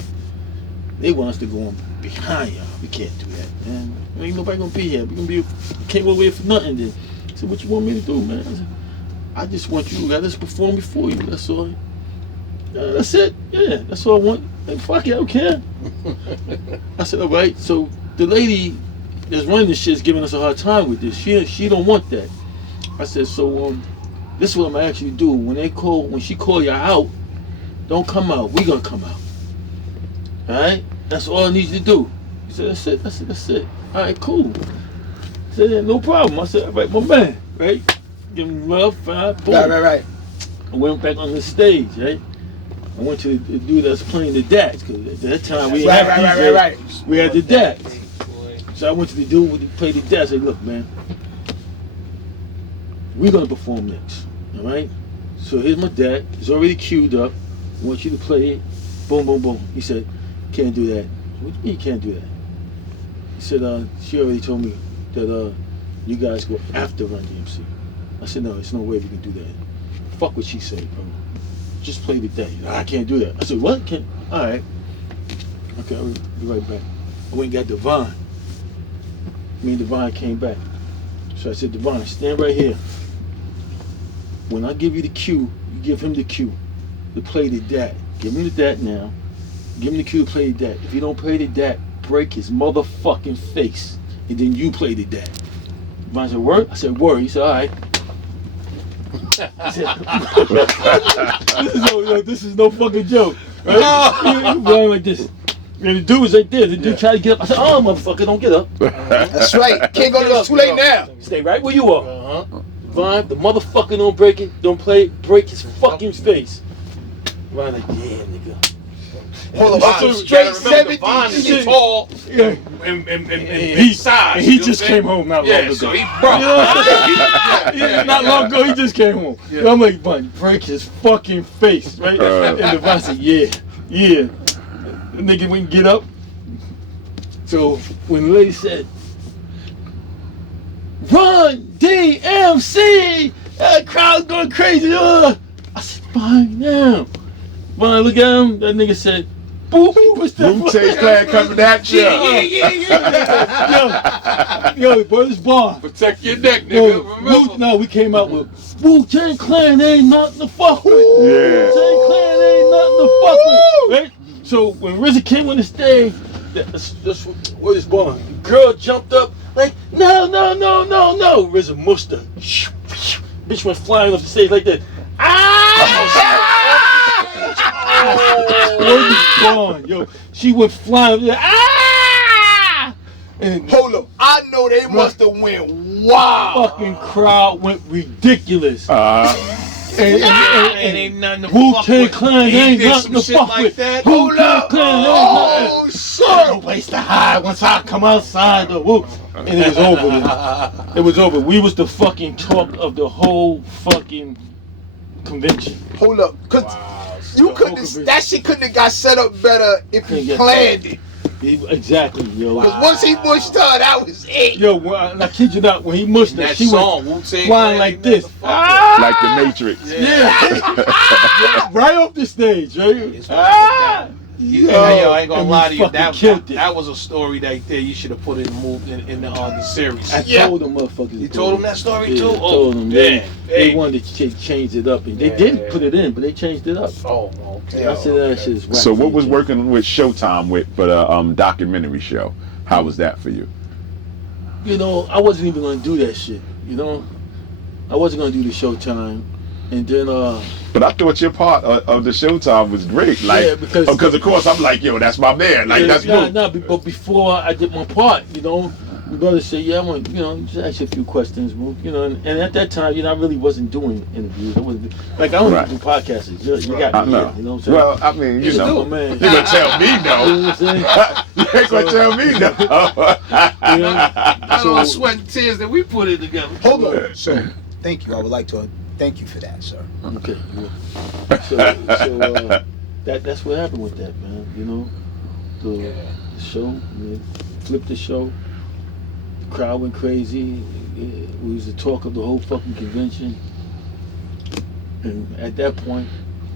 They want us to go on behind y'all. We can't do that, man. Ain't nobody gonna be here. We gonna be came over here for nothing then. I said, what you want me to do, man? I said, I just want you to let us perform before you, that's all. That's it. Yeah, that's all I want. Like, fuck it, I don't care. I said, all right. So the lady that's running this shit is giving us a hard time with this. She don't want that. I said, so this is what I'm gonna ask you to do. When she call you out, don't come out. We gonna come out. All right. That's all I need you to do. He said, that's it. That's it. All right, cool. I said, yeah, no problem. I said, all right, my man. Right. Give him love, fine, boom. Right. I went back on the stage, right? I went to the dude that's playing the DATs, because at that time we had DJ, Right. we had the DATs. So I went to the dude who played the DATs. I said, look, man, we're gonna perform next, all right? So here's my DAT. It's already queued up. I want you to play it. Boom, boom, boom. He said, can't do that. What do you mean you can't do that? He said, she already told me that you guys go after Run DMC. I said, no, there's no way we can do that. Fuck what she said, bro. Just play the day. I can't do that. I said, what? Can't? All right. Okay, I'll be right back. I went and got Devon. Me and Devon came back. So I said, Devon, stand right here. When I give you the cue, you give him the cue to play the dat. Give him the dat now. Give him the cue to play the dat. If you don't play the dat, break his motherfucking face. And then you play the dat. Devon said, word? I said, word. He said, all right. This is no fucking joke. Right? You going like this. And the dude was right there. The dude tried to get up. I said, oh, motherfucker, don't get up. That's right. Can't go to it's too late now. Stay right where you are. Vine, the motherfucker don't break it. Don't play it. Break his fucking face. Vine like, yeah, nigga. Hold on, straight 70 is tall Yeah. and size. He just came home not long ago. So he broke. Not long ago, he just came home. Yeah. I'm like, Vine, break his fucking face, right? And the Vine said, yeah. The nigga wouldn't get up. So when the lady said, Run DMC, that crowd's going crazy. I said, fine now. When I look at him, that nigga said, boop, what's that? Wu Tang Clan coming at you. Yo, boy, this bar. Protect your neck, Yo, nigga. Remember? no, we came out with Wu Tang Clan ain't nothing to fuck with. Yeah. Wu Tang Clan ain't nothing to fuck with. Right? So when RZA came on the stage, that's what is bar. The girl jumped up like, no. RZA mushed her. Bitch went flying off the stage like that. Word is gone, yo. She went flying. Like, and Hold up. I know they must have went wild. fucking crowd went ridiculous. And ain't nothing to Wu fuck Tang with. Clan He ain't did nothing some to shit fuck like with. that. Wu Hold Tang up. Clan ain't Oh, nothing. shit. No place to hide once I come outside the whoop. And it was over with. It was over. We was the fucking talk of the whole fucking convention. Hold up. Cause you couldn't, that shit couldn't have got set up better if Couldn't you get planned it. Exactly, yo. Cause once he mushed her, that was it. Yo, and I kid you not, when he mushed her, That she song, went Wu Tang flying Clan like ain't this. nothing to fuck Like the Matrix. Yeah. Right off the stage, right? with. I ain't gonna And lie we to you. fucking killed it. That was a story right there. You should have put it in the series. I told them motherfuckers. You told them that story Yeah, too? told them. Yeah. They wanted to change it up. And they did put it in, but they changed it up. Oh, okay. I said that shit is whack. So what was working with Showtime with for the documentary show? How was that for you? You know, I wasn't even gonna do that shit. You know, I wasn't gonna do the Showtime, and then But I thought your part of the Showtime was great. Like, Yeah, because of course I'm like, yo, that's my man. Like, that's Mook. but before I did my part, you know, my brother said, yeah, I want, you know, just ask you a few questions, Mook, you know, and at that time, you know, I really wasn't doing interviews. I wasn't, like, I don't Right. do podcasts. You got I me know. here, you know what I'm saying? Well, I mean, you know, man. you're gonna tell me You know no. what I'm saying? You ain't gonna tell me no. You know? That's all the sweat and tears that we put in together. Hold on. So, thank you. I would like to thank you for that, sir. Okay. So that's what happened with that, man. You know, the show, we flipped the show. The crowd went crazy. We was the talk of the whole fucking convention. And at that point,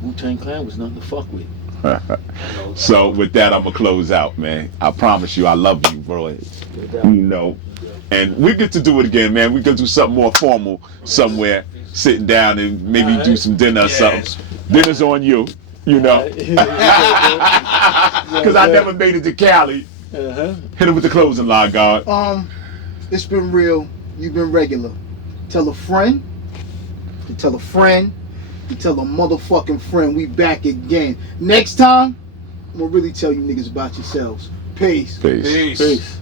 Wu Tang Clan was nothing to fuck with. So with that, I'm gonna close out, man. I promise you, I love you, bro. You know, and we get to do it again, man. We can do something more formal somewhere, sitting down and maybe do some dinner or something. Dinner's on you, you know, because I never made it to Cali. Hit him with the closing line, God. It's been real. You've been regular. Tell a friend. You tell a friend. You tell a motherfucking friend. We back again. Next time, I'm gonna really tell you niggas about yourselves. Peace. Peace. Peace.